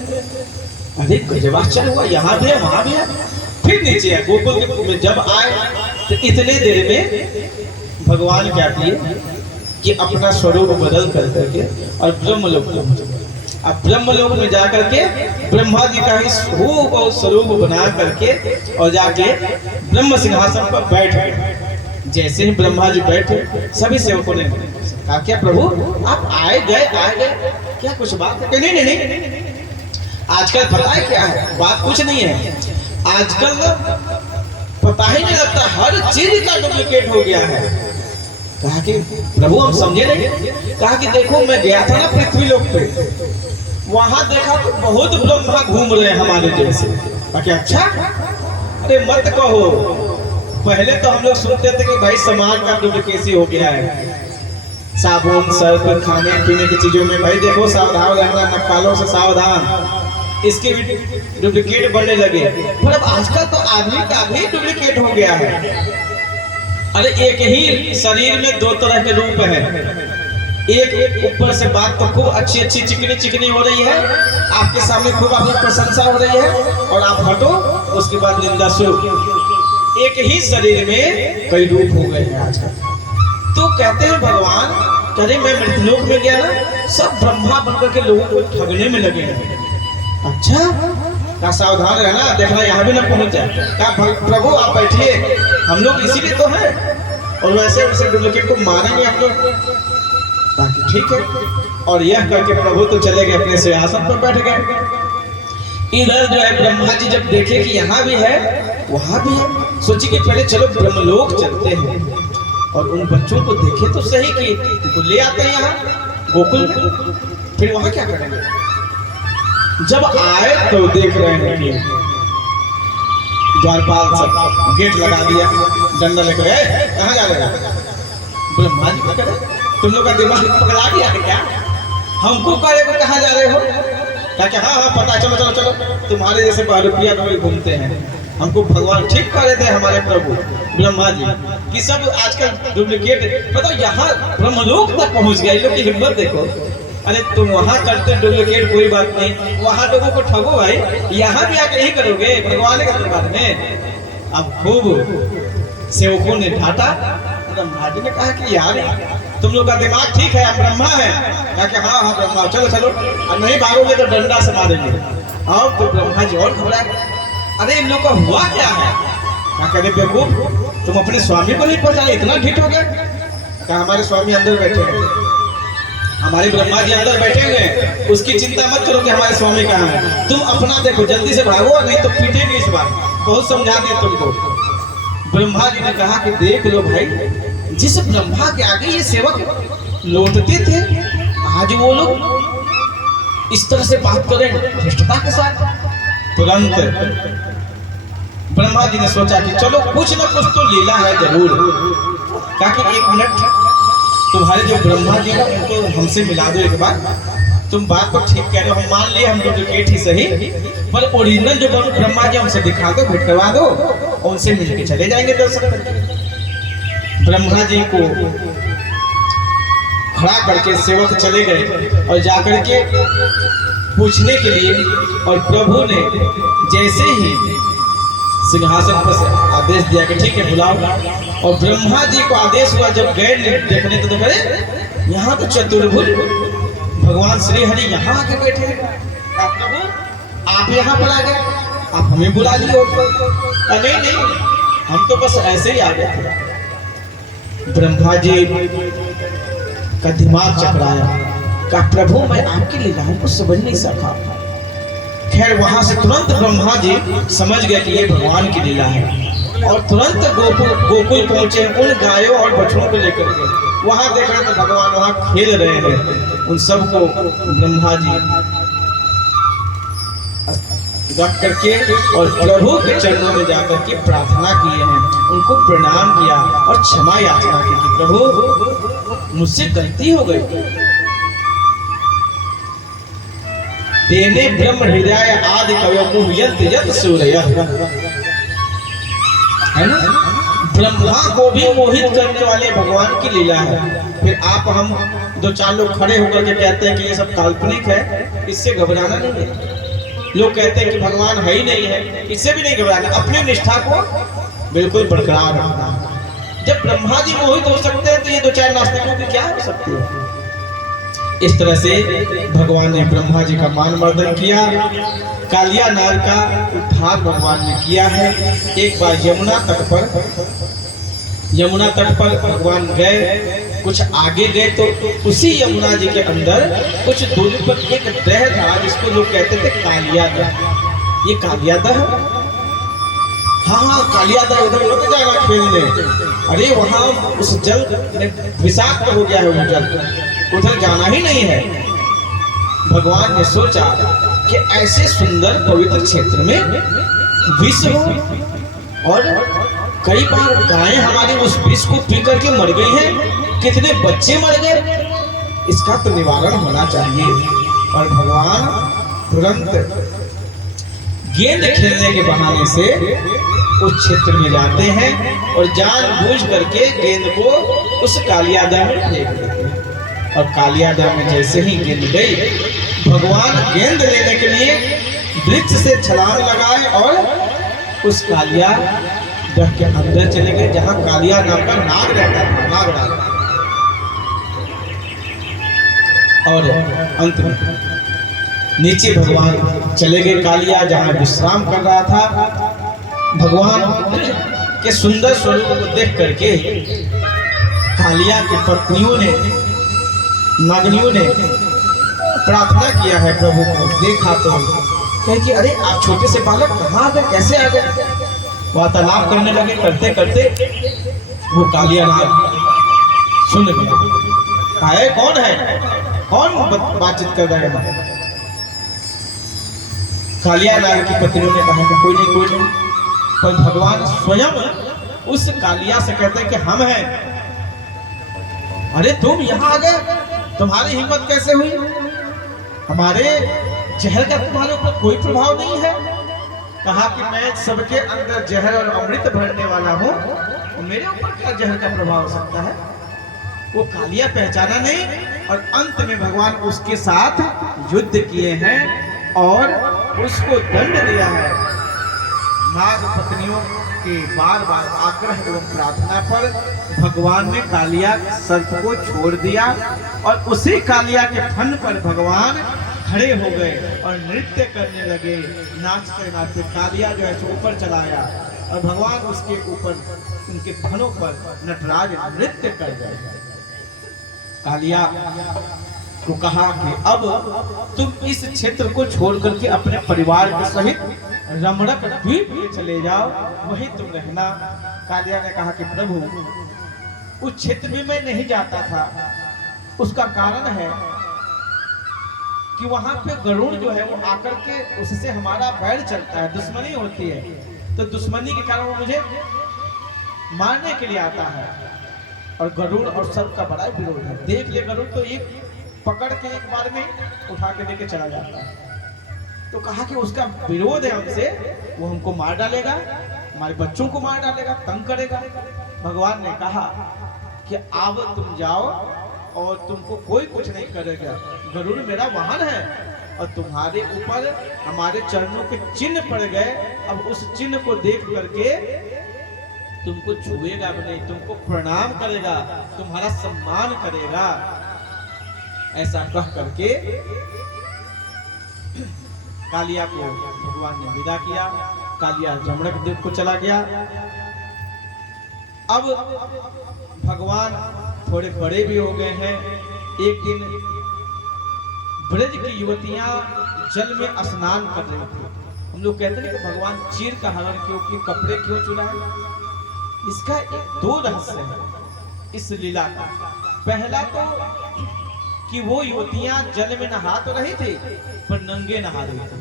अरे गजब आश्चर्य हुआ, यहाँ भी है वहां भी है। फिर नीचे है गोकुल में जब आए तो इतने देर में भगवान क्या किए कि अपना स्वरूप बदल करके और ब्रह्मलोक में, अब ब्रह्मलोक में जाकर के ब्रह्मा जी का ही स्वरूप बना करके और जाके ब्रह्म सिंहासन पर बैठ गए। जैसे ही ब्रह्मा जी बैठे सभी सेवकों ने कहा क्या प्रभु आप आए गए क्या कुछ बात है। नहीं नहीं नहीं, आजकल पता है क्या है, बात कुछ नहीं है। आजकल पता ही नहीं लगता, हर चीज का डुप्लीकेट हो गया है। कहा कि प्रभु हम समझे नहीं। कहा कि देखो मैं गया था ना पृथ्वी लोक पे, वहां देखा तो बहुत ब्रह्मा घूम रहे हैं हमारे जैसे। क्या अच्छा, अरे मत कहो, पहले तो हम लोग सुनते थे कि भाई समाज का डुप्लीकेसी हो गया है, साबुन सर्फ खाने पीने की चीजों में भाई देखो सावधान रहना, नक्कालों से सावधान, इसके भी डुप्लीकेट बनने लगे। पर अब आजकल तो आदमी का भी डुप्लीकेट हो गया है। अरे एक ही शरीर में दो तरह के रूप हैं। एक ऊपर से बात तो खूब अच्छी अच्छी चिकनी चिकनी हो रही है, आपके सामने खूब आपकी प्रशंसा हो रही है और आप हटो उसके बाद निंदा शुरू। एक ही शरीर में कई रूप हो गए हैं आजकल। तो कहते हैं भगवान कहे मैं मृतलोक में गया ना, सब ब्रह्मा बनकर के लोगों को ठगने में लगे हैं। अच्छा, का सावधान रहना, देखना यहाँ भी ना पहुंच जाए। क्या प्रभु आप बैठिए, हम लोग इसीलिए तो हैं और वैसे वैसे डुप्लीकेट को मारेंगे हम लोग, ताकि ठीक है। और यह करके प्रभु तो चले गए अपने सिंहासन पर बैठ गए। इधर जो है ब्रह्मा जी जब देखे कि यहाँ भी है वहां भी है, सोचे कि पहले चलो ब्रह्मलोक चलते हैं और उन बच्चों को देखे तो सही कि उनको ले आते हैं यहाँ गोकुल में, फिर वहां क्या करेंगे। जब आए तो देख रहे हैं कि द्वारपाल सब गेट लगा दिया, डंडा लेकर कहाँ जा रहे हैं। ब्रह्मा जी पकड़े, तुम लोग का दिमाग पकड़ा दिया है क्या, हमको कहे को कहाँ जा रहे हो। क्या हाँ हाँ पता, चलो चलो चलो, तुम्हारे जैसे रुपया तो घूमते हैं। हमको भगवान ठीक कर रहे थे हमारे प्रभु ब्रह्मा जी कि सब आजकल डुप्लीकेट, मतलब यहाँ ब्रह्मलोक तक पहुँच गए। लोग की हिम्मत देखो, अरे तुम वहां करते डुप्लीकेट कोई बात नहीं, वहां लोगों को ठगो भाई, यहाँ भी आके यही करोगे भगवान के दरबार में। अब खूब सेवकों ने डांटा, ब्रह्मा जी ने कहा कि यार तुम लोग का दिमाग ठीक है, आप ब्रह्मा है। कहा कि हाँ हाँ ब्रह्मा, चलो चलो, और नहीं भागोगे तो डंडा से मारेंगे। अब तो ब्रह्मा जी और घबराए, अरे इन लोग का हुआ क्या है। कहा कहने बेवकूफ तुम अपने स्वामी को नहीं पहचाने, इतना ढीठ हो गया। कहा हमारे स्वामी अंदर बैठे हैं, हमारे ब्रह्मा जी अंदर बैठे हुए, उसकी चिंता मत करो कि हमारे स्वामी कहाँ है, तुम अपना देखो, जल्दी से भागो नहीं तो पीटेंगे इस बार, बहुत समझा दिए तुमको। ब्रह्मा जी ने कहा कि देख लो भाई, जिस ब्रह्मा के आगे ये सेवक लौटते थे आज वो लोग इस तरह से बात करें धृष्टता के साथ। तुरंत ब्रह्मा जी ने सोचा कि चलो कुछ ना कुछ तो लीला है जरूर। कहा कि 1 मिनट, तुम्हारे जो ब्रह्मा जी ना उनको हमसे मिला दो एक बार। तुम बात तो ठीक कह रहे हो, हम मान लिए हम डुप्लीकेट ही सही, पर ओरिजिनल जो ब्रह्मा जी हमसे दिखा दो, भेंट करवा दो और उनसे मिलके चले जाएंगे दर्शन करके। ब्रह्मा जी को खड़ा करके सेवक चले गए और जाकर के पूछने के लिए, और प्रभु ने जैसे ही सिंहासन पर से आदेश दिया कि ठीक है बुलाओ, और ब्रह्मा जी को आदेश हुआ जब गए देखने तो बोले यहाँ तो चतुर्भुज भगवान श्री हरि यहाँ आके बैठे हैं। प्रभु आप यहाँ पर आ गए, आप हमें बुला लिए? नहीं नहीं, हम तो बस ऐसे ही आ गए थे। ब्रह्मा जी का दिमाग चकराया, कहा प्रभु मैं आपकी लीलाओं को समझ नहीं सका। खैर वहां से तुरंत ब्रह्मा जी समझ गए कि ये भगवान की लीला है, और तुरंत गोकुल पहुंचे उन गायों और बछड़ों को लेकर के। वहां देख रहे तो भगवान वहां खेल रहे हैं, उन सबको ब्रह्मा जी रख करके और प्रभु के चरणों में जाकर के प्रार्थना किए हैं, उनको प्रणाम किया और क्षमा याचना की कि प्रभु मुझसे गलती हो गई। तेने ब्रह्म हृदय आदि कवयं यंत यत सूर्य, है ना? ब्रह्मा को भी मोहित करने वाले भगवान की लीला है। फिर आप हम 2-4 लोग खड़े होकर के कहते हैं कि ये सब काल्पनिक है, इससे घबराना नहीं है। लोग कहते हैं कि भगवान है ही नहीं है, इससे भी नहीं घबराना, अपनी निष्ठा को बिल्कुल बरकरार रखना। जब ब्रह्मा जी मोहित हो सकते हैं तो ये 2-4 नास्तिकों की क्या हो सकती है? इस तरह से भगवान ने ब्रह्मा जी का मान मर्दन किया। कालिया नाग का उद्धार भगवान ने किया है। एक बार यमुना तट पर भगवान गए, कुछ आगे गए तो उसी यमुना जी के अंदर कुछ दूरी पर एक दह था जिसको लोग कहते थे कालियादह। ये कालियादह, हाँ कालियादह, उधर मत जाना खेलने। अरे वहां उस जल में विषाक्त हो गया है, वो जल उधर जाना ही नहीं है। भगवान ने सोचा कि ऐसे सुंदर पवित्र क्षेत्र में विष हो, और कई बार गायें हमारी उस विष को पी करके मर गई हैं, कितने बच्चे मर गए, इसका तो निवारण होना चाहिए। और भगवान तुरंत गेंद खेलने के बहाने से उस क्षेत्र में जाते हैं और जानबूझ करके गेंद को उस कालियादह में फेंक देते हैं। और कालियादह में जैसे ही गेंद गई, भगवान गेंद लेने के लिए वृक्ष से छलांग लगाए और उस कालियादह के अंदर चले गए, जहां कालिया नाम का नाग रहता था, नागराज। और अंत में नीचे भगवान चले गए कालिया, जहां विश्राम कर रहा था। भगवान के सुंदर स्वरूप को देख करके कालिया की पत्नियों ने, नागनियों ने प्रार्थना किया है प्रभु को। देखा तो कहे कि अरे आप छोटे से बालक कहाँ आ गए, कैसे आ गए? वार्तालाप करने लगे, करते करते वो कालिया नाग सुन गया। आए कौन है, कौन बातचीत कर रहे हैं? कालिया नाग की पत्नियों ने कहा कि कोई नहीं कोई नहीं। पर भगवान स्वयं उस कालिया से कहते हैं कि हम हैं। अरे तुम यहाँ आ गए, तुम्हारी हिम्मत कैसे हुई? हमारे जहर का तुम्हारे ऊपर कोई प्रभाव नहीं है। कहा कि मैं सबके अंदर जहर और अमृत भरने वाला हूँ, तो मेरे ऊपर क्या जहर का प्रभाव हो सकता है? वो कालिया पहचाना नहीं, और अंत में भगवान उसके साथ युद्ध किए हैं और उसको दंड दिया है। नाग पत्नियों के बार बार आग्रह एवं प्रार्थना पर भगवान ने कालिया सर्प को छोड़ दिया, और उसी कालिया के फन पर भगवान खड़े हो गए और नृत्य करने लगे। नाचते नाचते कालिया जो है सो ऊपर चला आया, और भगवान उसके ऊपर उनके फनों पर नटराज नृत्य कर गए। कालिया को कहा कि अब तुम इस क्षेत्र को छोड़ करके अपने परिवार के सहित रमणक द्वीप में चले जाओ, वहीं तुम रहना। कालिया ने कहा कि प्रभु उस क्षेत्र में मैं नहीं जाता था, उसका कारण है कि वहां पे गरुड़ जो है वो आकर के उससे हमारा बैर चलता है, दुश्मनी होती है, तो दुश्मनी के कारण वो मुझे मारने के लिए आता है। और गरुड़ और सर्प का बड़ा विरोध है। देख ले गरुड़ तो एक पकड़ के एक बार में उठा के लेके चला जाता है। तो कहा कि उसका विरोध है हमसे, वो हमको मार डालेगा, हमारे बच्चों को मार डालेगा, तंग करेगा। भगवान ने कहा कि अब तुम जाओ और तुमको कोई कुछ नहीं करेगा, गरुड़ मेरा वाहन है और तुम्हारे ऊपर हमारे चरणों के चिन्ह पड़ गए। अब उस चिन्ह को देख करके तुमको छुएगा भी नहीं, तुमको प्रणाम करेगा, तुम्हारा सम्मान करेगा। ऐसा कह करके कालिया को भगवान ने विदा किया। कालिया जमड़क देव को चला गया। अब भगवान थोड़े बड़े भी हो गए हैं। एक दिन ब्रज की युवतियां जल में स्नान कर रही थी। हम लोग कहते हैं कि भगवान चीर का हरण क्यों किए, कपड़े क्यों चुराए? इसका एक दो रहस्य है इस लीला का। पहला तो कि वो युवतियां जल में नहा तो रही थी पर नंगे नहा रही थी।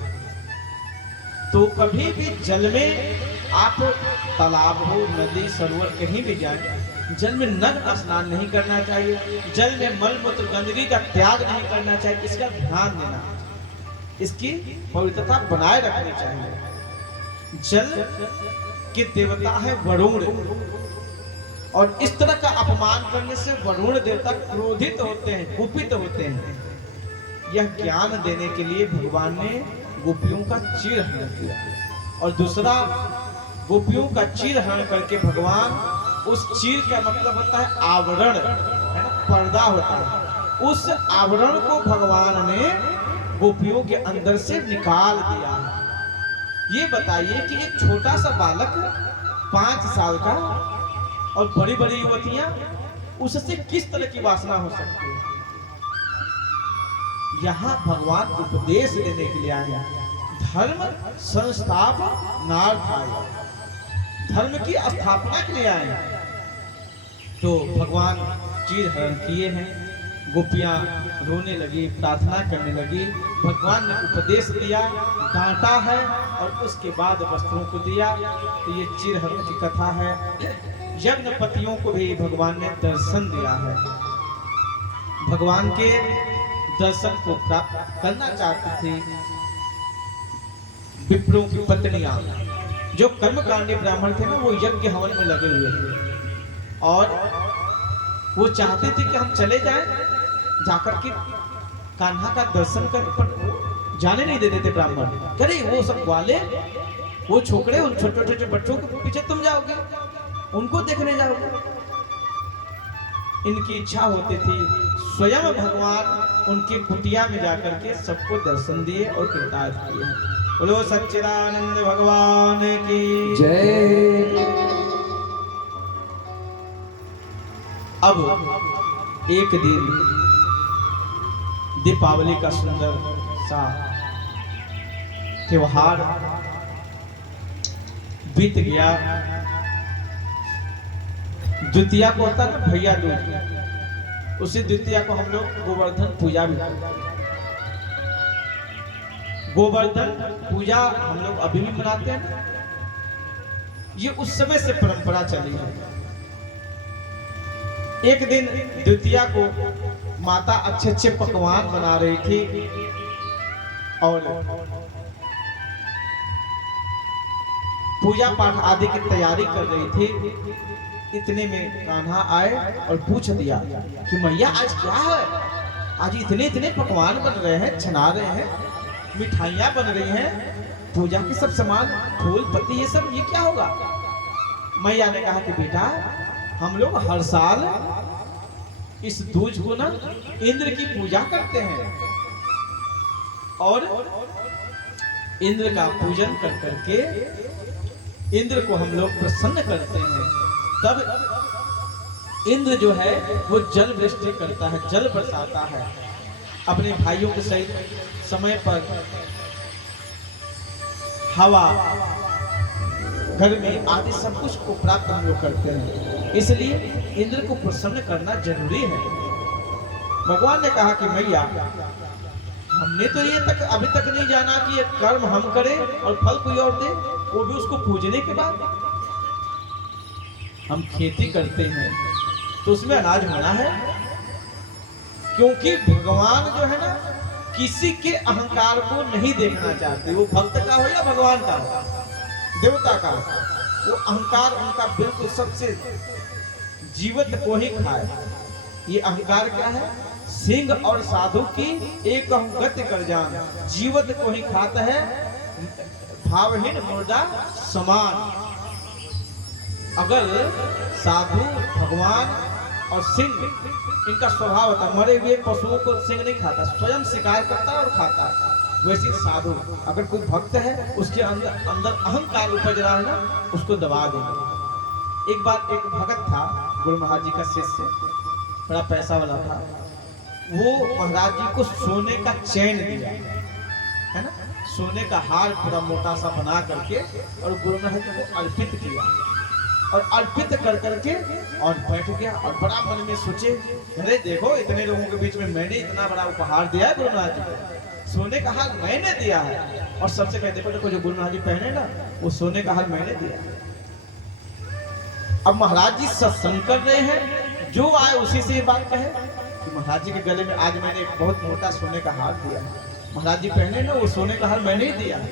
तो कभी भी जल में आप तालाब हो, नदी, सरोवर कहीं भी जाए, जल में नग्न स्नान नहीं करना चाहिए। जल में मल मूत्र गंदगी का त्याग नहीं करना चाहिए। इसका ध्यान देना, इसकी पवित्रता बनाए रखनी चाहिए। जल के देवता है वरुण और इस तरह का अपमान करने से वरुण देवता क्रोधित होते हैं, कुपित होते हैं। यह ज्ञान देने के लिए भगवान ने गोपियों का चीर हरण किया। और दूसरा, गोपियों का चीर हरण करके भगवान, उस चीर का मतलब होता है आवरण, है ना, पर्दा होता है। उस आवरण को भगवान ने गोपियों के अंदर से निकाल दिया। ये बताइए कि एक छोटा सा बालक 5 साल का और बड़ी बड़ी युवतियां, उससे किस तरह की वासना हो सकती है? यहाँ भगवान उपदेश देने के लिए आया। धर्म संस्थापनार्थाय, धर्म की स्थापना के लिए आए। तो भगवान चीर हरण किए हैं। गोपियां रोने लगी, प्रार्थना करने लगी। भगवान ने उपदेश दिया, डांटा है और उसके बाद वस्त्रों को दिया। तो ये चीर हरण की कथा है। यज्ञपतियों को भी भगवान ने दर्शन दिया है। भगवान के दर्शन को प्राप्त करना चाहती थी विप्रों की पत्नियां, जो कर्मकांडी ब्राह्मण थे ना, वो यज्ञ हवन में लगे हुए थे और वो चाहते थे कि हम चले जाएं, जाकर के कान्हा का दर्शन कर, पर जाने नहीं देते थे ब्राह्मण। अरे वो सब वाले, वो छोकरे, उन छोटे छोटे बच्चों के पीछे तुम जाओगे, उनको देखने जाओगे। इनकी इच्छा होती थी स्वयं भगवान उनकी कुटिया में जाकर के सबको दर्शन दिए और कृतार्थ किए। बोलो सच्चिदानंद भगवान की जय। अब एक दिन दीपावली का सुंदर सा त्योहार बीत गया। द्वितीया को होता ना भैया दूज, उसी द्वितीया को हम लोग गोवर्धन पूजा भी करते हैं। गोवर्धन पूजा हम लोग अभी भी मनाते हैं। ये उस समय से परंपरा चली है। एक दिन द्वितीया को माता अच्छे अच्छे पकवान बना रही थी और पूजा पाठ आदि की तैयारी कर रही थी। इतने में कान्हा आए और पूछ दिया कि मैया आज क्या है? आज इतने इतने पकवान बन रहे हैं, छना रहे हैं, मिठाइयाँ बन रही हैं, पूजा के सब सामान, फूल पत्ती, ये सब, ये क्या होगा? मैया ने कहा कि बेटा, हम लोग हर साल इस दूज को ना इंद्र की पूजा करते हैं और इंद्र का पूजन कर करके इंद्र को हम लोग प्रसन्न करते हैं। तब इंद्र जो है वो जल वृष्टि करता है, जल बरसाता है अपने भाइयों के सहित समय पर। हवा, गर्मी आदि सब कुछ को प्राप्त हम लोग करते हैं, इसलिए इंद्र को प्रसन्न करना जरूरी है। भगवान ने कहा कि मैया, हमने तो ये तक अभी तक नहीं जाना कि ये कर्म हम करें और फल कोई और दे, वो भी उसको पूजने के बाद। हम खेती करते हैं तो उसमें अनाज होना है, क्योंकि भगवान जो है ना किसी के अहंकार को नहीं देखना चाहते, वो भक्त का हो या भगवान का हो, देवता का हो, वो अहंकार उनका बिल्कुल सबसे जीवित को ही खाए। ये अहंकार क्या है? सिंह और साधु की एक गति कर जान, जीवित को ही खाता है, भावहीन मुर्दा समान। अगर साधु, भगवान और सिंह, इनका स्वभाव होता है, मरे हुए पशुओं को सिंह नहीं खाता, स्वयं शिकार करता है और खाता है। वैसे साधु, अगर कोई भक्त है उसके अंदर अहंकार उपज रहा है ना, उसको दबा देंगे। एक बार एक भगत था, गुरु महाराज जी का शिष्य, बड़ा पैसा वाला था। वो महाराज जी को सोने का चैन दिया, है ना, सोने का हार पूरा मोटा सा बना करके, और गुरु महाराज जी को अर्पित किया, और अर्पित कर करके और बैठ गया। और बड़ा मन में सोचे, अरे देखो इतने लोगों के बीच में मैंने इतना बड़ा उपहार दिया है गुरु महाराज जी को, सोने का हार मैंने दिया है। और सबसे पहले देखो देखो जो गुरु महाराज जी पहने ना, वो सोने का हार मैंने दिया है। अब महाराज जी सत्संग कर रहे हैं, जो आए उसी से ये बात कहे कि महाराज जी के गले में आज मैंने एक बहुत मोटा सोने का हार दिया है, महाराज जी पहने ना, वो सोने का हार मैंने ही दिया है।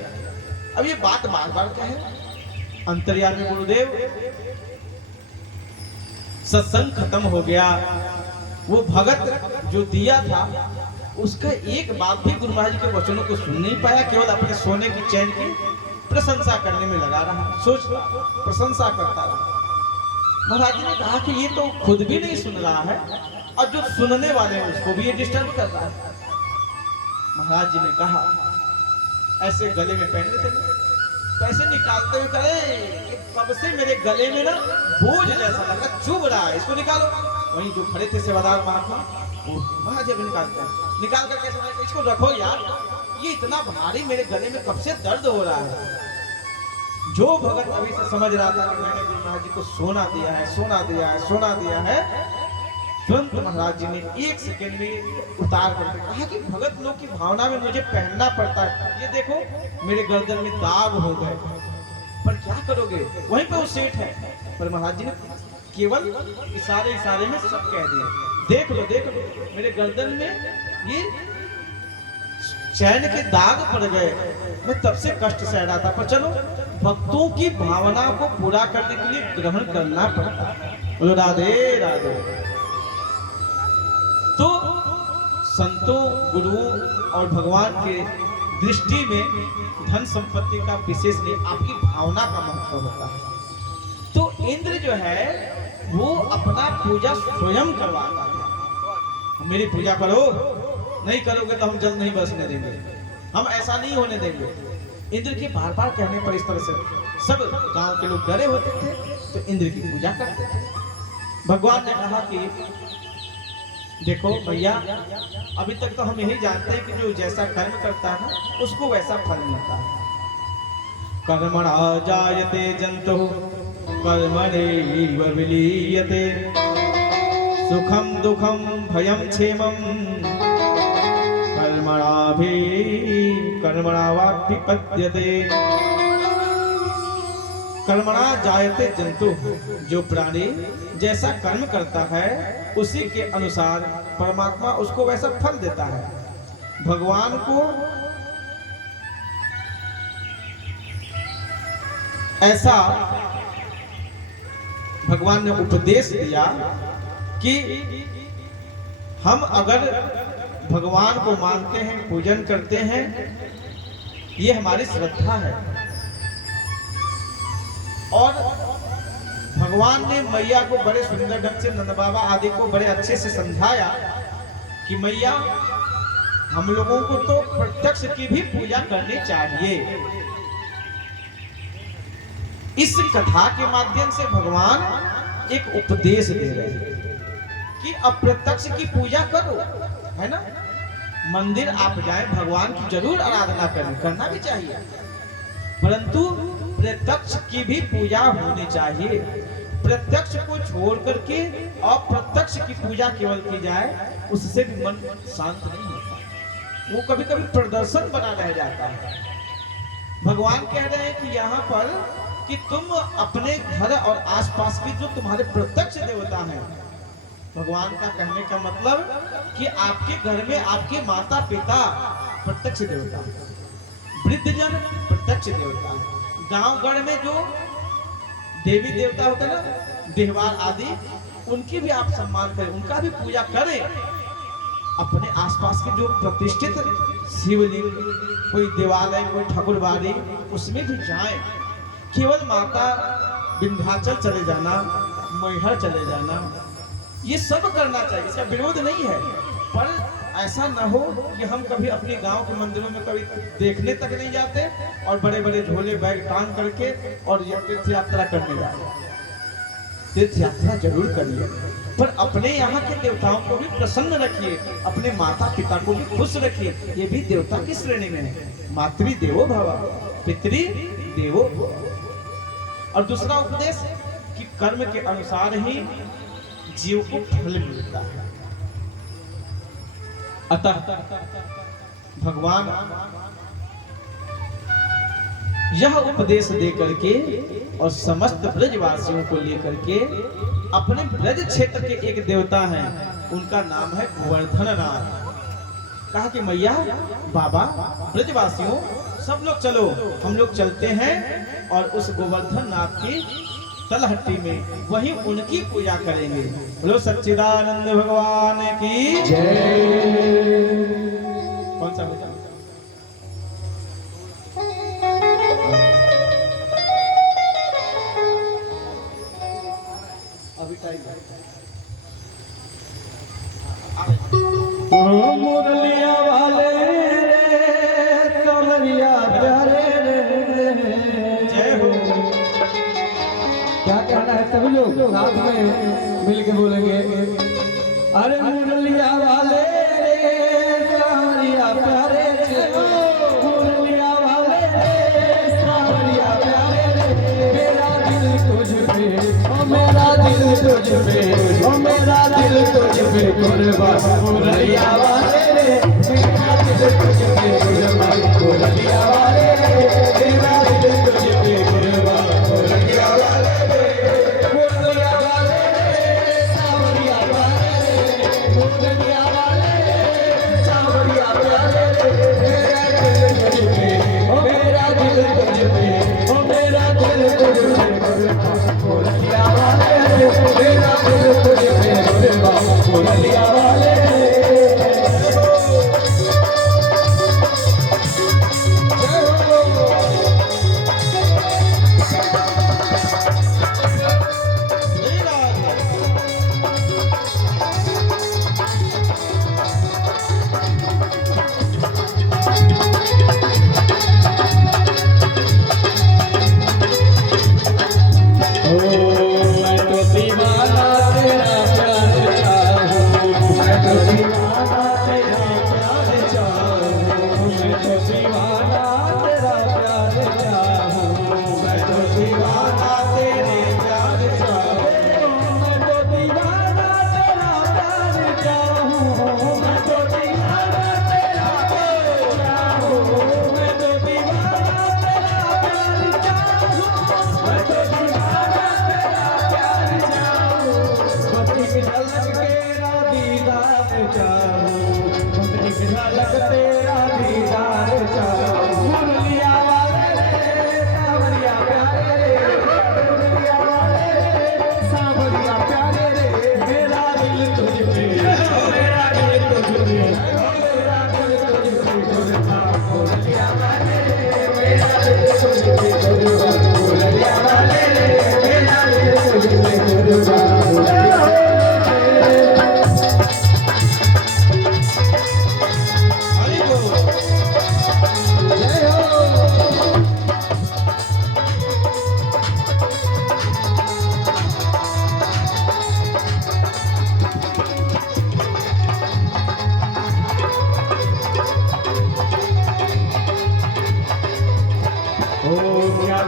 अब ये बात बार बार कहे। अंतर्यामी गुरुदेव, सत्संग खत्म हो गया। वो भगत जो दिया था उसका एक बात भी गुरु महाराज जी के वचनों को सुन नहीं पाया, केवल अपने सोने की चैन की प्रशंसा करने में लगा रहा, सोच प्रशंसा करता रहा। महाराज जी ने कहा कि ये तो खुद भी नहीं सुन रहा है, और जो सुनने वाले हैं उसको भी ये डिस्टर्ब कर रहा है। महाराज जी ने कहा, ऐसे गले में पहनने थे, पैसे निकालते हुए कहे, कब से मेरे गले में ना बोझ जैसा लगा, चुभ रहा है, इसको निकालो। वहीं जो खड़े थे सेवादार महात्मा, वो महाराज जी निकालते हैं, निकाल कर कैसे, इसको रखो यार, ये इतना भारी मेरे गले में कब से दर्द हो रहा है। जो भगत अभी से समझ रहा था कि मैंने गुरु महाराज जी को सोना दिया है, सोना दिया है, सोना दिया है, तुरंत महाराज जी ने एक सेकंड में उतार करके कहा कि भगत लोग की भावना में मुझे पहनना पड़ता है, ये देखो मेरे गर्दन में दाग हो गए, पर क्या करोगे, वहीं पे वो सेठ है। पर महाराज जी ने केवल इशारे इशारे में सब कह दिया, देख लो देख लो, मेरे गर्दन में ये चैन के दाग पड़ गए, मैं तब से कष्ट सह रहा था, पर चलो भक्तों की भावना को पूरा करने के लिए ग्रहण करना पड़ता है। बोलो राधे राधे। तो संतों, गुरुओं और भगवान के दृष्टि में धन संपत्ति का विशेष नहीं, आपकी भावना का महत्व होता है। तो इंद्र जो है वो अपना पूजा स्वयं करवाता है। मेरी पूजा करो, नहीं करोगे तो हम जल नहीं बरसने देंगे, हम ऐसा नहीं होने देंगे। इंद्र के बार बार कहने पर इस तरह से सब गांव के लोग डरे होते थे, तो इंद्र की पूजा करते थे। भगवान ने कहा कि देखो भैया, अभी तक तो हम यही जानते हैं कि जो जैसा कर्म करता है ना उसको वैसा फल मिलता है। कर्मणा जायते जंतुः कर्मणैव विलीयते, सुखम दुखम भयम क्षेमम कर्मणा वाप्यपद्यते। कर्मणा जायते जंतु, जो प्राणी जैसा कर्म करता है उसी के अनुसार परमात्मा उसको वैसा फल देता है। भगवान को ऐसा भगवान ने उपदेश दिया कि हम अगर भगवान को मानते हैं, पूजन करते हैं, ये हमारी श्रद्धा है। और भगवान ने मैया को बड़े सुंदर ढंग से, नंद बाबा आदि को बड़े अच्छे से समझाया कि मैया हम लोगों को तो प्रत्यक्ष की भी पूजा करनी चाहिए। इस कथा के माध्यम से भगवान एक उपदेश दे रहे हैं कि अप्रत्यक्ष की पूजा करो, है ना। मंदिर आप जाए, भगवान की जरूर आराधना करें, करना भी चाहिए, परंतु प्रत्यक्ष की भी पूजा होनी चाहिए। प्रत्यक्ष को छोड़ करके अप्रत्यक्ष की पूजा केवल की जाए, उससे भी मन शांत नहीं होता। वो कभी कभी प्रदर्शन बना रह जाता है। भगवान कह रहे हैं कि यहाँ पर कि तुम अपने घर और आसपास के जो तुम्हारे प्रत्यक्ष देवता हैं, भगवान का कहने का मतलब कि आपके घर में आपके माता पिता प्रत्यक्ष देवता, वृद्धजन प्रत्यक्ष देवता, गांव गढ़ में जो देवी देवता होते हैं ना, देहवार आदि, उनकी भी आप सम्मान करें, उनका भी पूजा करें। अपने आसपास के जो प्रतिष्ठित शिवलिंग, कोई देवालय, कोई ठाकुरबाड़ी, उसमें भी जाएं। केवल माता विंध्याचल चले जाना, मैहर चले जाना, ये सब करना चाहिए, इसका विरोध नहीं है। पर ऐसा न हो कि हम कभी अपने गांव के मंदिरों में कभी देखने तक नहीं जाते और बड़े बड़े झोले बैग टांग करके और तीर्थ यात्रा करने जाते। तीर्थ यात्रा जरूर करिए, पर अपने यहाँ के देवताओं को भी प्रसन्न रखिए, अपने माता पिता को भी खुश रखिए। ये भी देवता की श्रेणी में है। मातृ देवो भव, पितृ देवो भव। और दूसरा उपदेश कि कर्म के अनुसार ही जीव को फल मिलता है। अतः भगवान यह उपदेश दे करके और समस्त ब्रजवासियों को लेकर के अपने ब्रज क्षेत्र के एक देवता हैं, उनका नाम है गोवर्धन नाथ। कहा कि मैया बाबा ब्रजवासियों सब लोग चलो, हम लोग चलते हैं और उस गोवर्धन नाथ की तलहट्टी में वहीं उनकी पूजा करेंगे। बोलो सच्चिदानंद भगवान की जय। कौन सा बेटा? अभी टाइम मुरलिया वाले कलरिया प्यारे जय हो। क्या कहना है सभी लोग साथ में मिल के बोलेंगे। अरे मुरलिया वाले सावरिया प्यारे, मुरलिया वाले सावरिया प्यारे, मेरा दिल तुझ पे, ओ मेरा दिल तुझ पे, ओ मेरा दिल तुझ पे कुर्बान। मुरलिया वाले मेरा दिल तुझ पे कुर्बान, मुरलिया वाले मेरा दिल तुझ पे कुर्बान, मुरलिया वाले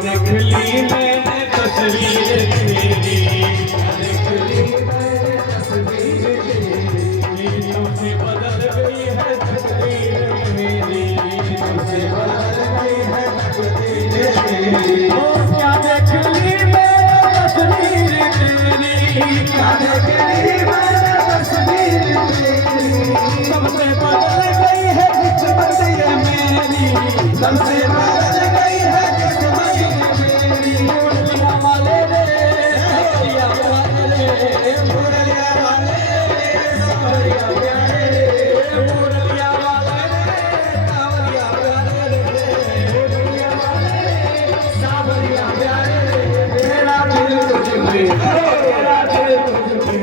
देख ली मैंने तस्वीर तेरी, देख ली मैंने तस्वीर तेरी, तुमसे बदल गई है तस्वीर। क्या देख ली मैंने तस्वीर तेरी, क्या देख ली मैंने तस्वीर तेरी, सबसे बदल गई है किस्मत ये मेरी, सबसे बदल गई है किस्मत ये मेरी। मुरलिया वाले रे, मुरलिया वाले रे, मुरलिया वाले रे, सावरिया प्यारे रे, मुरलिया वाले रे, सावरिया प्यारे रे, मुरलिया वाले रे, सावरिया प्यारे रे। मेरा दिल तुझ पे, मेरा दिल तुझ पे,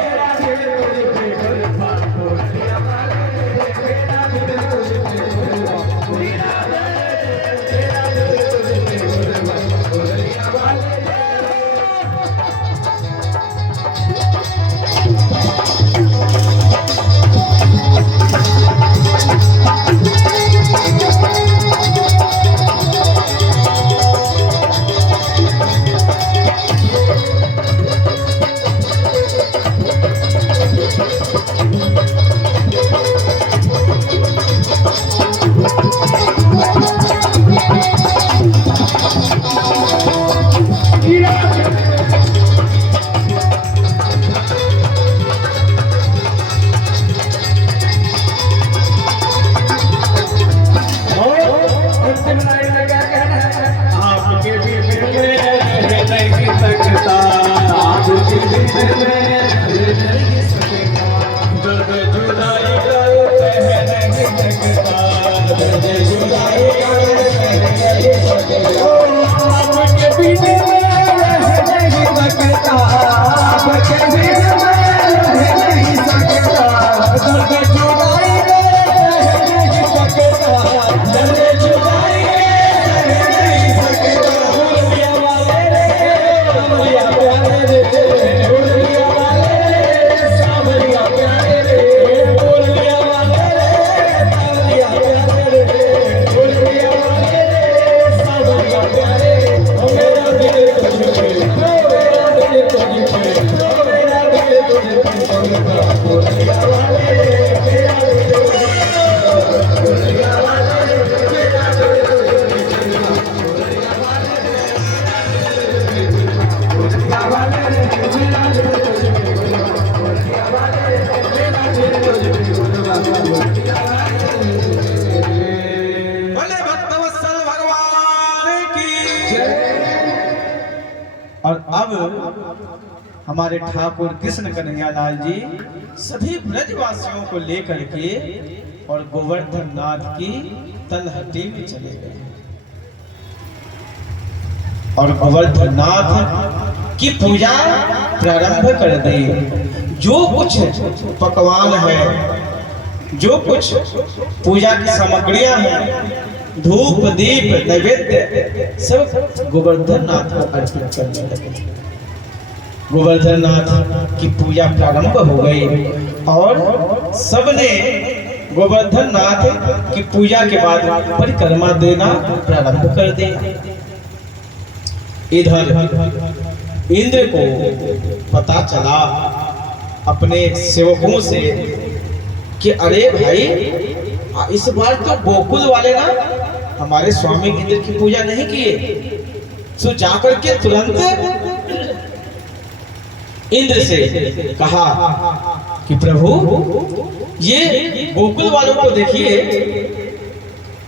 मेरा दिल तुझ पे कुर्बान, मुरलिया वाले रे, मेरा दिल तुझ पे कुर्बान, मेरा दिल तुझ पे कुर्बान, मुरलिया वाले रे। आपके दिल में नहीं सकता, आपके दिल में नहीं सकता, दर्द जुदाई का सह नहीं सकता, दर्द जुदाई का सह नहीं सकता, आपके दिल में नहीं सकता, आपके दिल में नहीं सकता, दर्द जुदाई का सह नहीं सकता, दर्द जुदाई भले भक्तवत्सल भगवान की और अब हमारे ठाकुर कृष्ण कन्हैया लाल जी सभी ब्रजवासियों को लेकर के और गोवर्धन नाथ की तलहटी में चले गए और गोवर्धन नाथ की पूजा प्रारंभ कर दी। जो कुछ पकवान है, जो कुछ पूजा की सामग्रियां हैं, धूप दीप नैवेद्य सब गोवर्धन नाथ को अर्पित करने लगे। गोवर्धन नाथ की पूजा प्रारंभ हो गई और सबने गोवर्धन नाथ की पूजा के बाद परिक्रमा देना प्रारंभ कर दिया। इधर इंद्र को पता चला अपने सेवकों से कि अरे भाई, इस बार तो गोकुल वाले ना हमारे स्वामी इंद्र की पूजा नहीं किए। सो जाकर के तुरंत इंद्र से कहा कि प्रभु, ये गोकुल वालों को देखिए,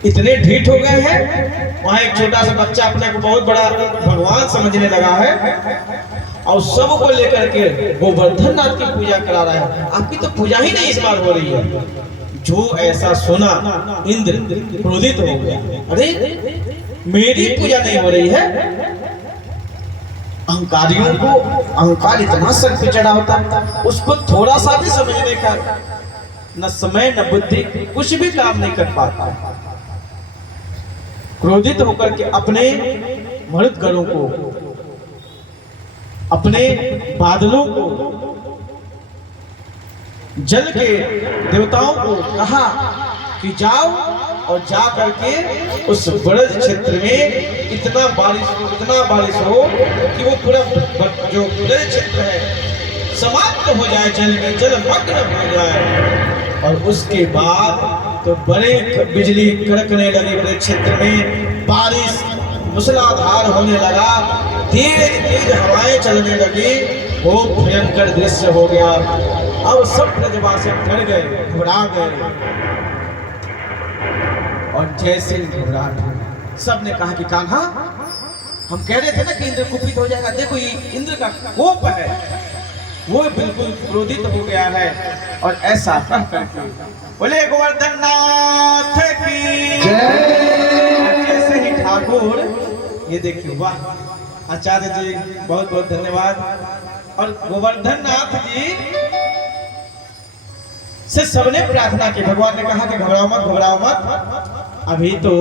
इतने ढीठ हो गए हैं। वहां एक छोटा सा बच्चा अपने को बहुत बड़ा भगवान समझने लगा है और सबको लेकर के गोवर्धन नाथ की पूजा करा रहा है। आपकी तो पूजा ही नहीं इस बार हो रही है। जो ऐसा सुना इंद्र क्रोधित हो गया। अरे, मेरी पूजा नहीं हो रही है। अहंकारियों को अहंकार इतना सर पे चढ़ा होता, उसको थोड़ा सा भी समझने का न समय न बुद्धि, कुछ भी काम नहीं कर पाता। क्रोधित होकर के अपने मृतगणों को, अपने बादलों को, जल के देवताओं को कहा कि जाओ और जा करके उस ब्रज क्षेत्र में इतना बारिश हो कि वो पूरा जो ब्रज क्षेत्र है समाप्त हो जाए, जल में जलमग्न हो जाए। और उसके बाद तो बड़े बिजली कड़कने लगी ब्रज क्षेत्र में, बारिश मूसलाधार होने लगा, तेज तेज हवाएं चलने लगी, वो भयंकर दृश्य हो गया। अब सब ब्रजवासी डर गए, घबरा गए, और जैसे घबराहट हुई, सबने कहा कि कान्हा, हम कह रहे थे ना कि इंद्र कुपित हो जाएगा, देखो ये इंद्र का कोप है, वो बिल्कुल क्रोधित हो गया है। और ऐसा कह करके बोले गोवर्धन नाथ की जय। जैसे ही ठाकुर, ये देखिए, वाह आचार्य जी बहुत बहुत धन्यवाद। और गोवर्धन नाथ जी से सबने प्रार्थना की, भगवान ने कहा कि घबराओ मत, घबराओ मत, अभी तो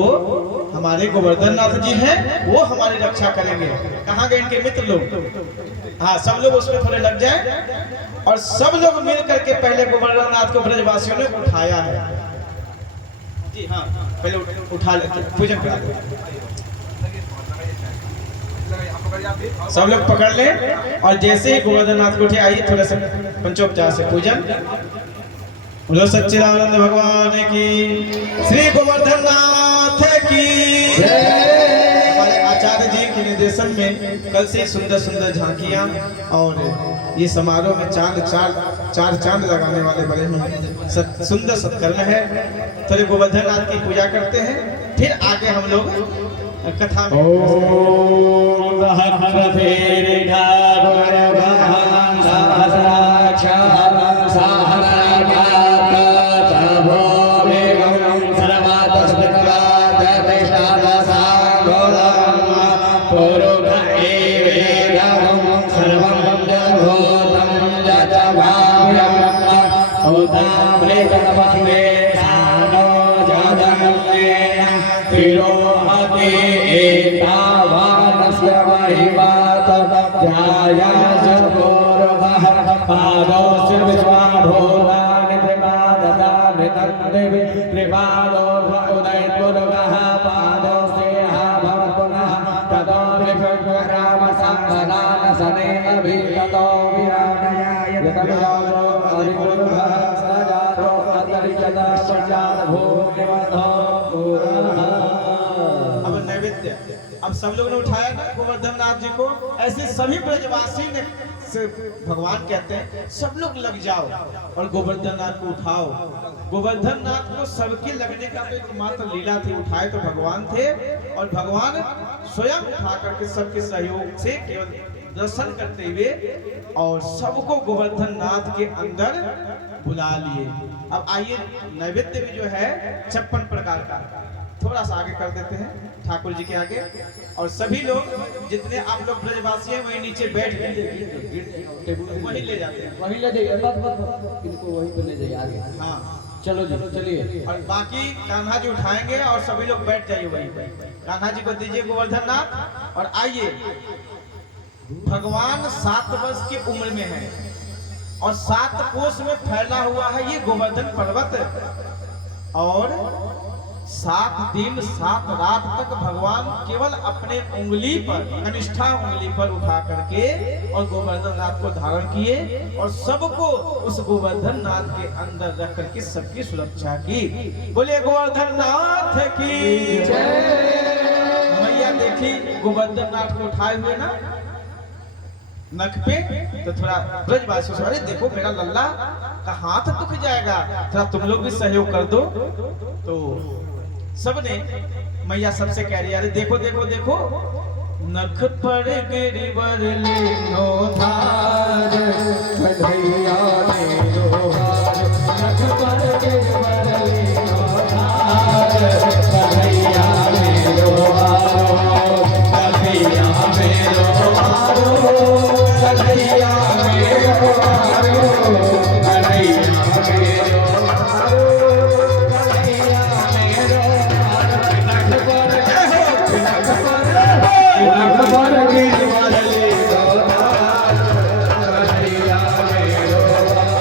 हमारे गोवर्धन नाथ जी हैं, वो हमारी रक्षा करेंगे। कहाँ गए इनके मित्र लोग? हाँ, सब लोग उसमें थोड़े लग जाए, और सब लोग मिल करके पहले गोवर्धन नाथ को ब्रजवासियों ने उठाया है। जी हाँ, पहले उठा लेते, पूजन करा लेते, सब लोग पकड़ ले। और जैसे ही गोवर्धन नाथ को उठे, आइए थोड़ा सा पंचोपचार से पूजन। बोलो सच्चिदानंद भगवान की, श्री गोवर्धन नाथ की जय। हमारे आचार्य जी के निर्देशन में कल से सुंदर सुंदर झांकियां, और ये समारोह में चार चांद लगाने वाले बड़े हैं, सुंदर सत्कर्म है। थोड़े गोवर्धन नाथ की पूजा करते हैं, फिर आगे हम लोग कथा में। अब नैवेद्य, अब सब लोगों ने उठाया ना गोवर्धन नाथ जी को, ऐसे सभी ब्रजवासी ने से भगवान कहते हैं सब लोग लग जाओ और गोवर्धन नाथ को उठाओ। गोवर्धन नाथ को सबके लगने का तो एकमात्र लीला थी, उठाए तो भगवान थे, और भगवान स्वयं उठा करके सबके सहयोग से केवल दर्शन करते हुए और सबको गोवर्धन नाथ के अंदर बुला लिए। अब आइए नैवेद्य में जो है 56 प्रकार का, थोड़ा सा आगे कर देते हैं ठाकुर जी के आगे, और सभी लोग जितने आप लोग ब्रजवासी हैं वही नीचे बैठ गए, वही ले जाते हैं, वही ले जाइए, इनको वही पे ले जाइए आगे। हाँ चलो जी, चलिए। और बाकी कान्हा जी उठाएंगे और सभी लोग बैठ जाइए वहीं पे। कान्हा जी को दीजिए गोवर्धन नाथ। और आइए, भगवान 7 वर्ष की उम्र में है और 7 कोस में फैला हुआ है ये गोवर्धन पर्वत, और 7 दिन 7 रात तक भगवान केवल अपने उंगली पर, कनिष्ठा उंगली पर उठा करके और गोवर्धन नाथ को धारण किए, और सबको उस गोवर्धन नाथ के अंदर रख करके सबकी सुरक्षा की। बोले गोवर्धन नाथ की जय। मैया देखी गोवर्धन नाथ को उठाए हुए ना नख पे, तो थोड़ा ब्रजवासियों से, अरे देखो मेरा लल्ला का हाथ दुख जाएगा, थोड़ा तुम लोग भी सहयोग कर दो। तो सबने, मैया सबसे कह रही है, अरे देखो देखो देखो, नख पर गिरिवर लेनो धार, कन्हैया मेरो हार, नख पर गिरिवर लेनो धार, कन्हैया मेरो हारो, कन्हैया मेरो हारो, कन्हैया मेरो हारो, कन्हैया मेरो हारो, कन्हैया मेरो हारो, नख पर गिरिवर लेनो धार, कन्हैया मेरो हारो।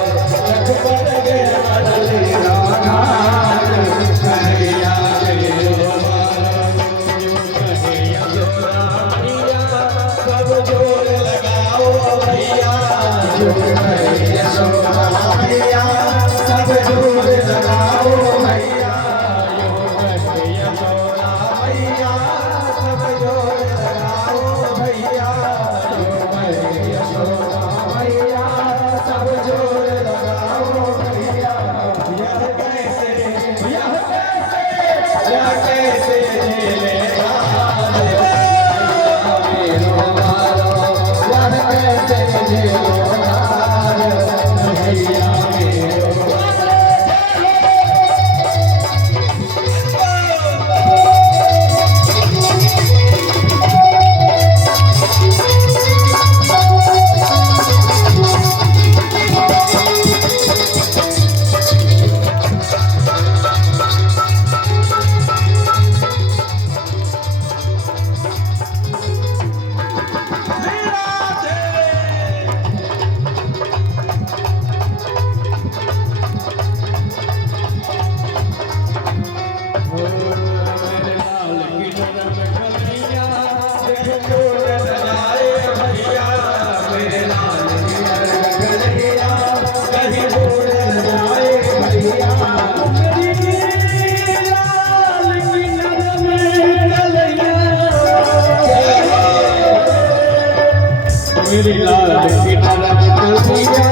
मेरी लाल की तरफ कलिया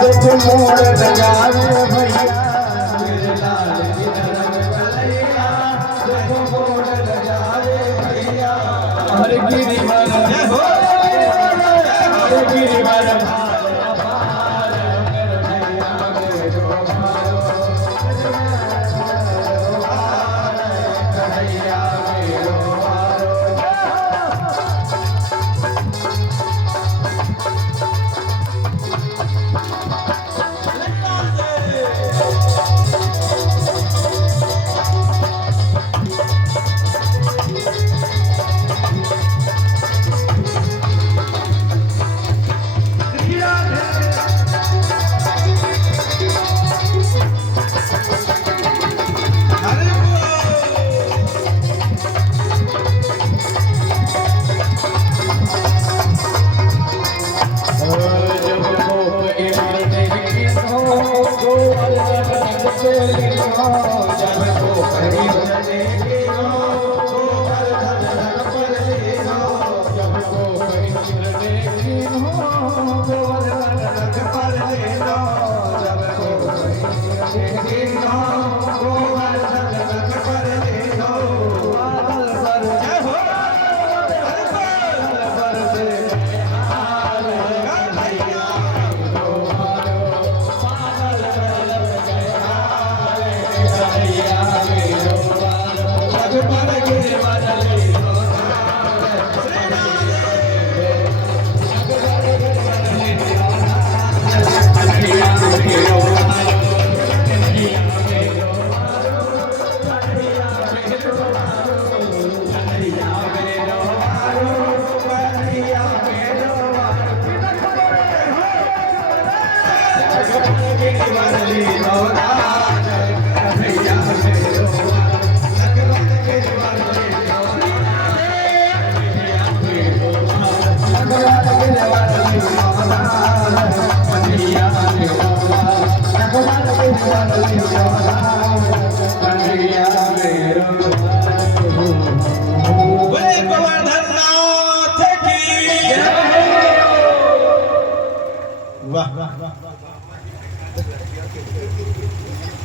दुख मोड़ लगावे भैया मेरे लाल की तरफ कलिया दुख मोड़ लगावे भैया हर गिरिवर जय हो हर गिरिवर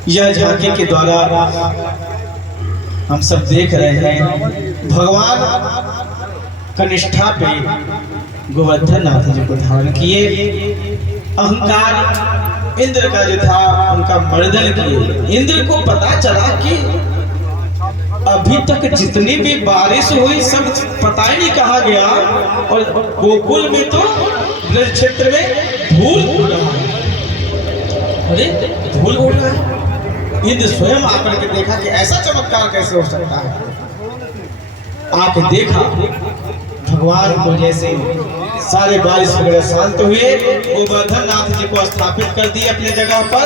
यह झांकी के द्वारा हम सब देख रहे हैं भगवान कनिष्ठा पे गोवर्धन नाथ जी को धारण किए। अहंकार इंद्र का जो था उनका मर्दन किए। इंद्र को पता चला कि अभी तक जितनी भी बारिश हुई सब पता ही नहीं कहा गया और गोकुल में तो ब्रज क्षेत्र में धूल उड़ रहा है। अरे धूल उड़ रहा है। इंद्र स्वयं आकर के देखा कि ऐसा चमत्कार कैसे हो सकता है। आके देखा भगवान को जैसे सारे बारिश वगैरह शांत हुए, गोवर्धन नाथ जी को स्थापित कर दिए अपने जगह पर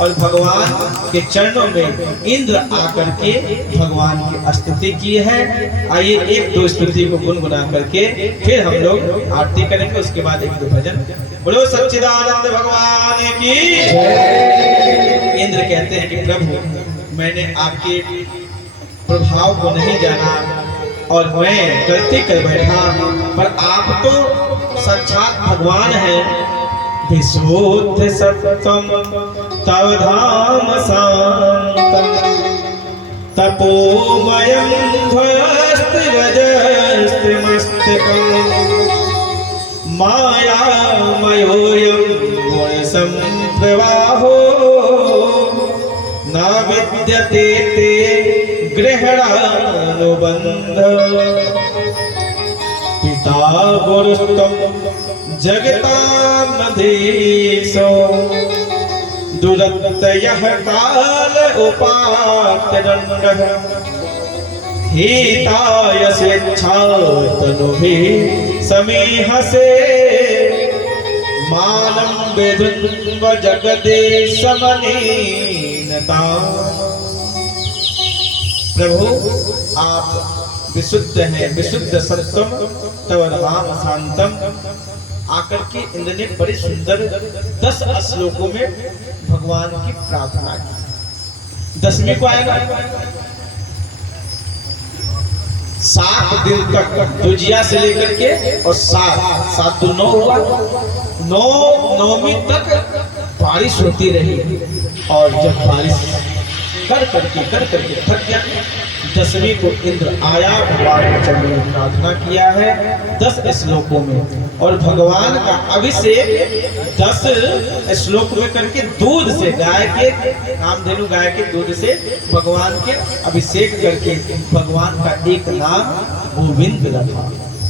और भगवान के चरणों में इंद्र आकर के भगवान की स्तुति की है। आइए एक दो स्तुति को गुनगुना करके फिर हम लोग आरती करेंगे, उसके बाद एक दो भजन। बोलो सच्चिदानंद भगवान की। इंद्र कहते हैं कि प्रभु मैंने आपके प्रभाव को नहीं जाना और मैं गलती कर बैठा, पर आप तो साक्षात भगवान हैं। विशुद्ध सत्वम तव धाम शांतम तपोमयं ध्वस्त्रवज्रमस्तकम् मायामयोऽयं गुणसम्प्रवाहो न विद्यते ते ग्रहणानुबन्ध पिता गुरुस्त्वं जगतामधीशो दुरत्ययः काल उपात्तदण्डः हिताय स्वेच्छातनुभिः समीहसे मानं विधुन्व जगदीशमनीनता। प्रभु आप विशुद्ध हैं, विशुद्ध सत्वम तव धाम शांतम। आकर के इंद्र ने बड़ी सुंदर 10 श्लोकों में भगवान की प्रार्थना की। 10वीं को आएगा 7 दिन तक दुजिया से लेकर के और 7 तो 9 हुआ, 9वीं तक बारिश होती रही। और जब बारिश कर करके थक गया, 10वीं को इंद्र आया, भगवान ने चंद्र ने प्रार्थना किया है 10 श्लोकों में, और भगवान का अभिषेक 10 श्लोक में करके दूध से, गाय के कामधेनु गाय के दूध से भगवान के अभिषेक करके भगवान का एक नाम गोविंद रखा।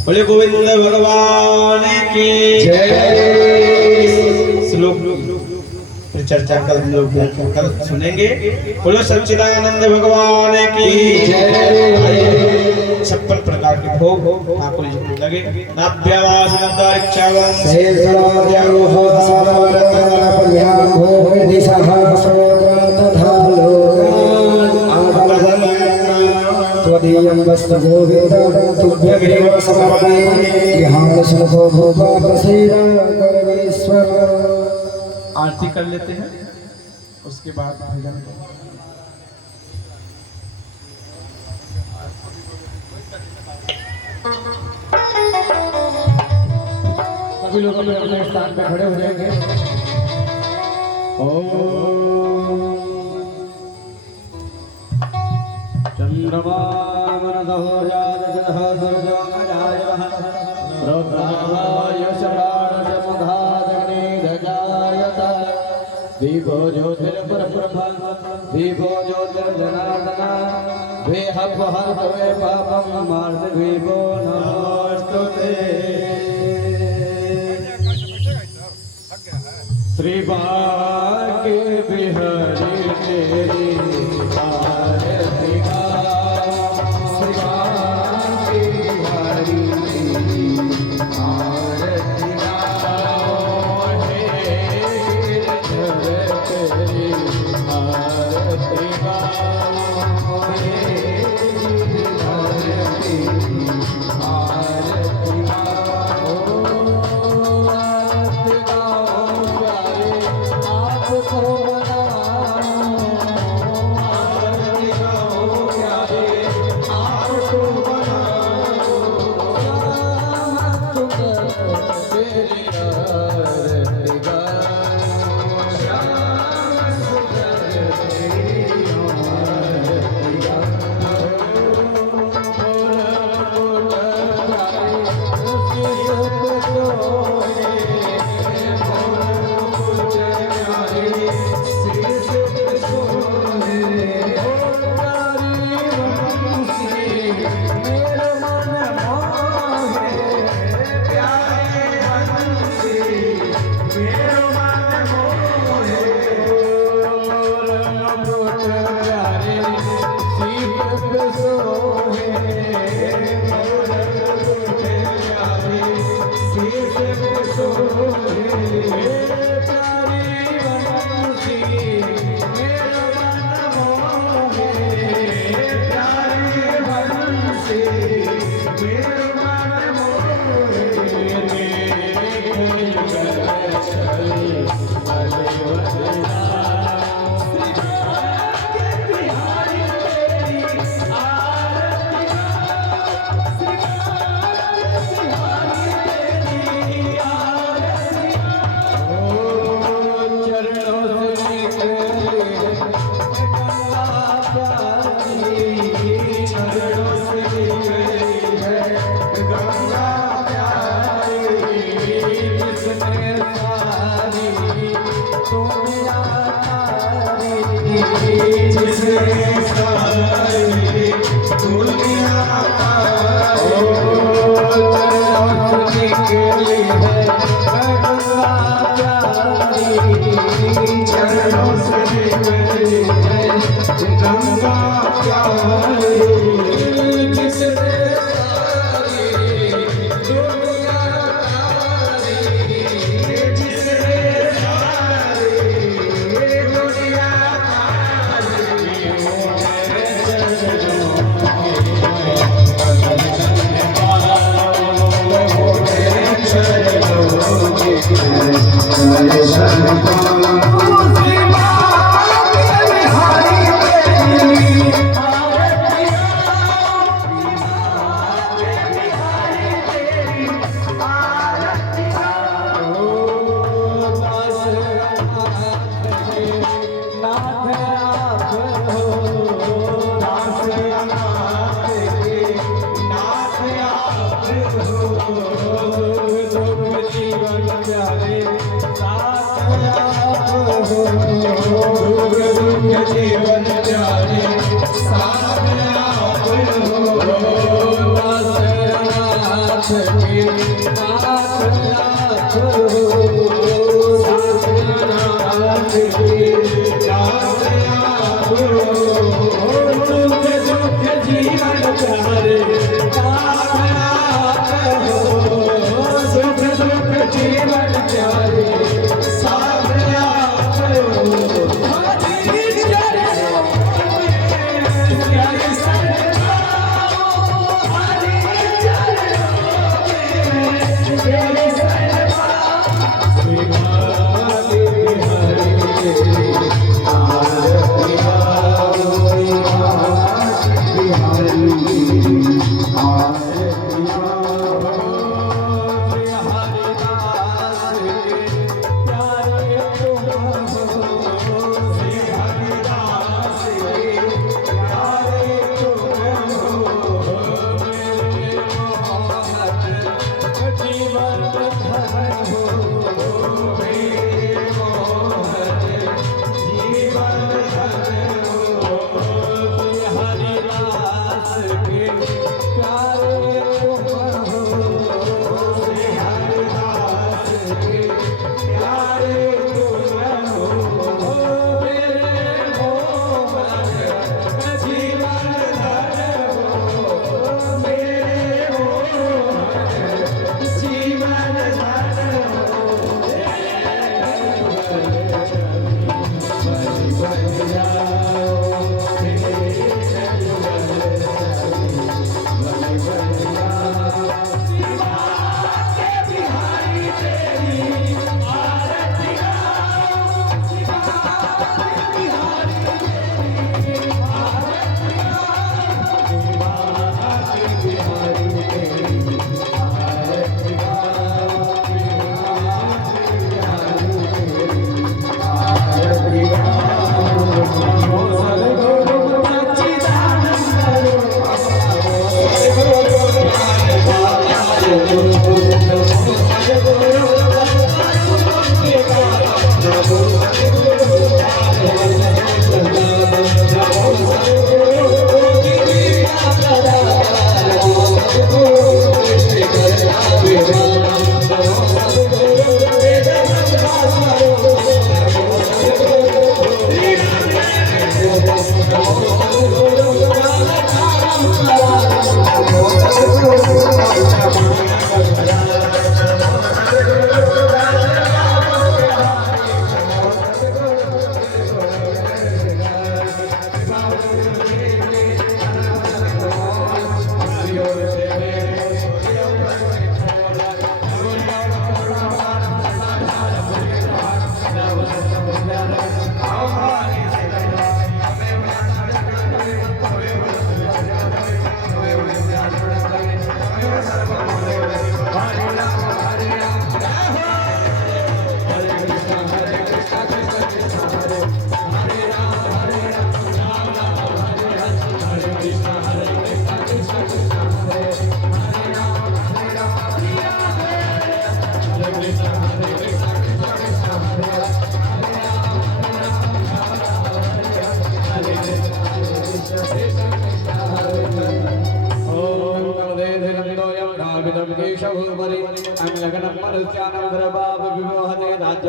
बोले गोविंद भगवान की जय। श्लोक फिर चर्चा कल हम लोग कल सुनेंगे। बोलो सच्चिदानंद भगवान की जय। 56 प्रकार के भोग ठाकुर जी को लगे। नाभ्यावास नंदारिक्षावं सेवराद्यारोह सारवरतनपर्यां भोगदिशः तथा लोकान् त्वदीयं वस्तु गोविन्द तुभ्यमेव समर्पयामि। ध्यान सुखो भोगा प्रसीद सर्वेश्वर। आरती कर लेते हैं, उसके बाद भजन। सभी लोग अपने स्थान पे खड़े हो जाएंगे। ओम चंद्रमा मनदो जातः दुर्जो अजायः रुद्राय शरारजमुधाग्नि दजायत दीपो ज्योतिर्परब्रह्म दीपो ज्योतिर्जनार्दन वेहवहर्तवे पापं मार्दवीपो नमोस्तुते। श्री भाग्य बिहारी तेरी आरती गाओ, श्री भाग्य बिहारी तेरी आरती गाओ, हे गिरधर तेरी आरती गाओ, हे गिरधर तेरी आरती गाओ, आरती गाओ प्यारे आपको बनाओ, आरती गाओ प्यारे आपको बनाओ, श्याम सुंदर तेरी आरती गाओ, श्याम सुंदर तेरी आरती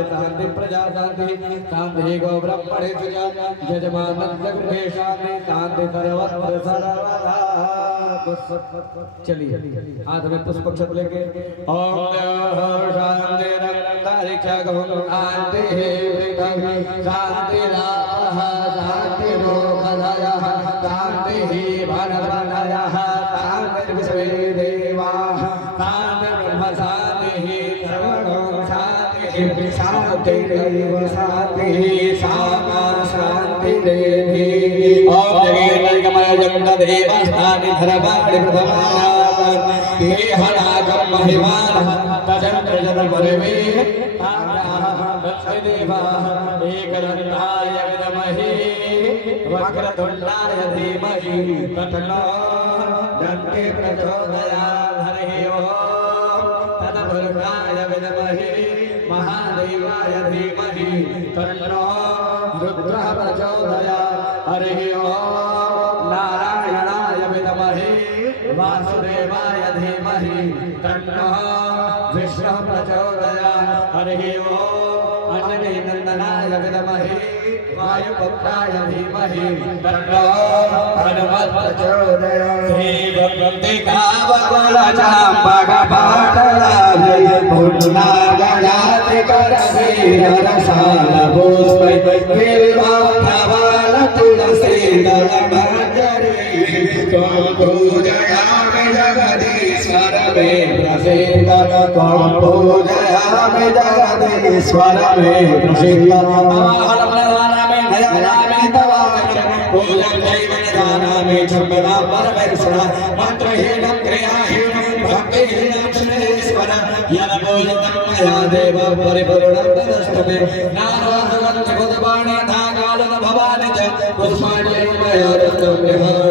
शांति प्रजा शांति शांति गो ब्रह्मणे यजमान गृहे शांति शांति सर्वत्र सर्वदा। चलिए हाथ में पुष्प अक्षत लेके ओम शांति शांति शांति शांति रोगदय शांति भरदय शांति विश्वे देवा शांति ब्रह्म शांति सर्वणो शांति शांति देव शांति सामा शांति देवी ओम जगन्नाथ जगन्नाथ देव स्थानि धर्माणि प्रथमानां देहनागम महिमान तजंत्र जन परमे देवा एकदन्ताय विद्महे वक्रतुंडाय धीमहि तन्नो दन्ते प्रचोदयात् हरिः ओम् तद्भुर्गाय विद्महे महादेवाय धीमहि तन्नो रुद्रः प्रचोदयात् हरिः ओम् धीमहि तन्नः विष्णुः प्रचोदयात्। हरिः ओम् अंजनी नंदनाय विद्महे वायुपुत्राय धीमहि तन्नः हनुमत् प्रचोदयात्। श्री भगवती कावकुलचाम्बकपाटलाभय पूर्णागजाति करवीर रसाल पुष्पै बिल्वफल तुलसीदल मंजरी त्वं पूजयामि जगदीश्वर मे प्रसीद त्वं पूजयामि जगदीश्वर मे प्रसीद। अहमनवानामि नयनामि तवामि पूजं दैवनिधानामि चम्बदा परमेश्वर मंत्रहीनं क्रियाहीनं भक्तिहीनं श्रेष्ठवर यन पूजितं मया देव परिपूर्णं तदस्तमे नारायणं भगवाने धागालन भवानि च पुष्पाणि मया दत्तं विहार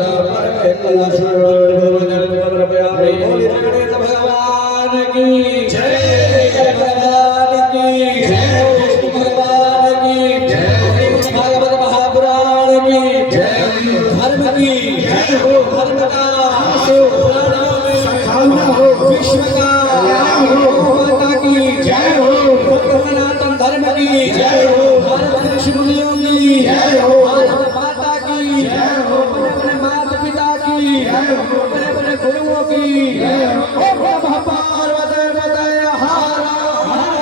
परमेश्वर कृपयामि गणेश भगवान की जय भगवान की जय विष्णु भगवान की जय भागवत महापुराण की जय धर्म की जय हो धर्म का पुराणों में सखाना हो विश्व का माता की जय हो सनातन धर्म की जय हो भारत ऋषि मुनियों की जय हो भारत माता की जय हो अपने माता पिता की जय हो अपने गुरुओं की जय हो नमः पार्वती पतये हर हर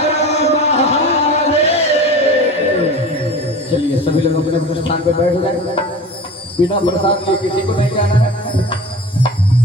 महादेव। चलिए सभी लोग अपने अपने स्थान पर बैठ जाए। बिना प्रसाद के किसी को नहीं जाना है।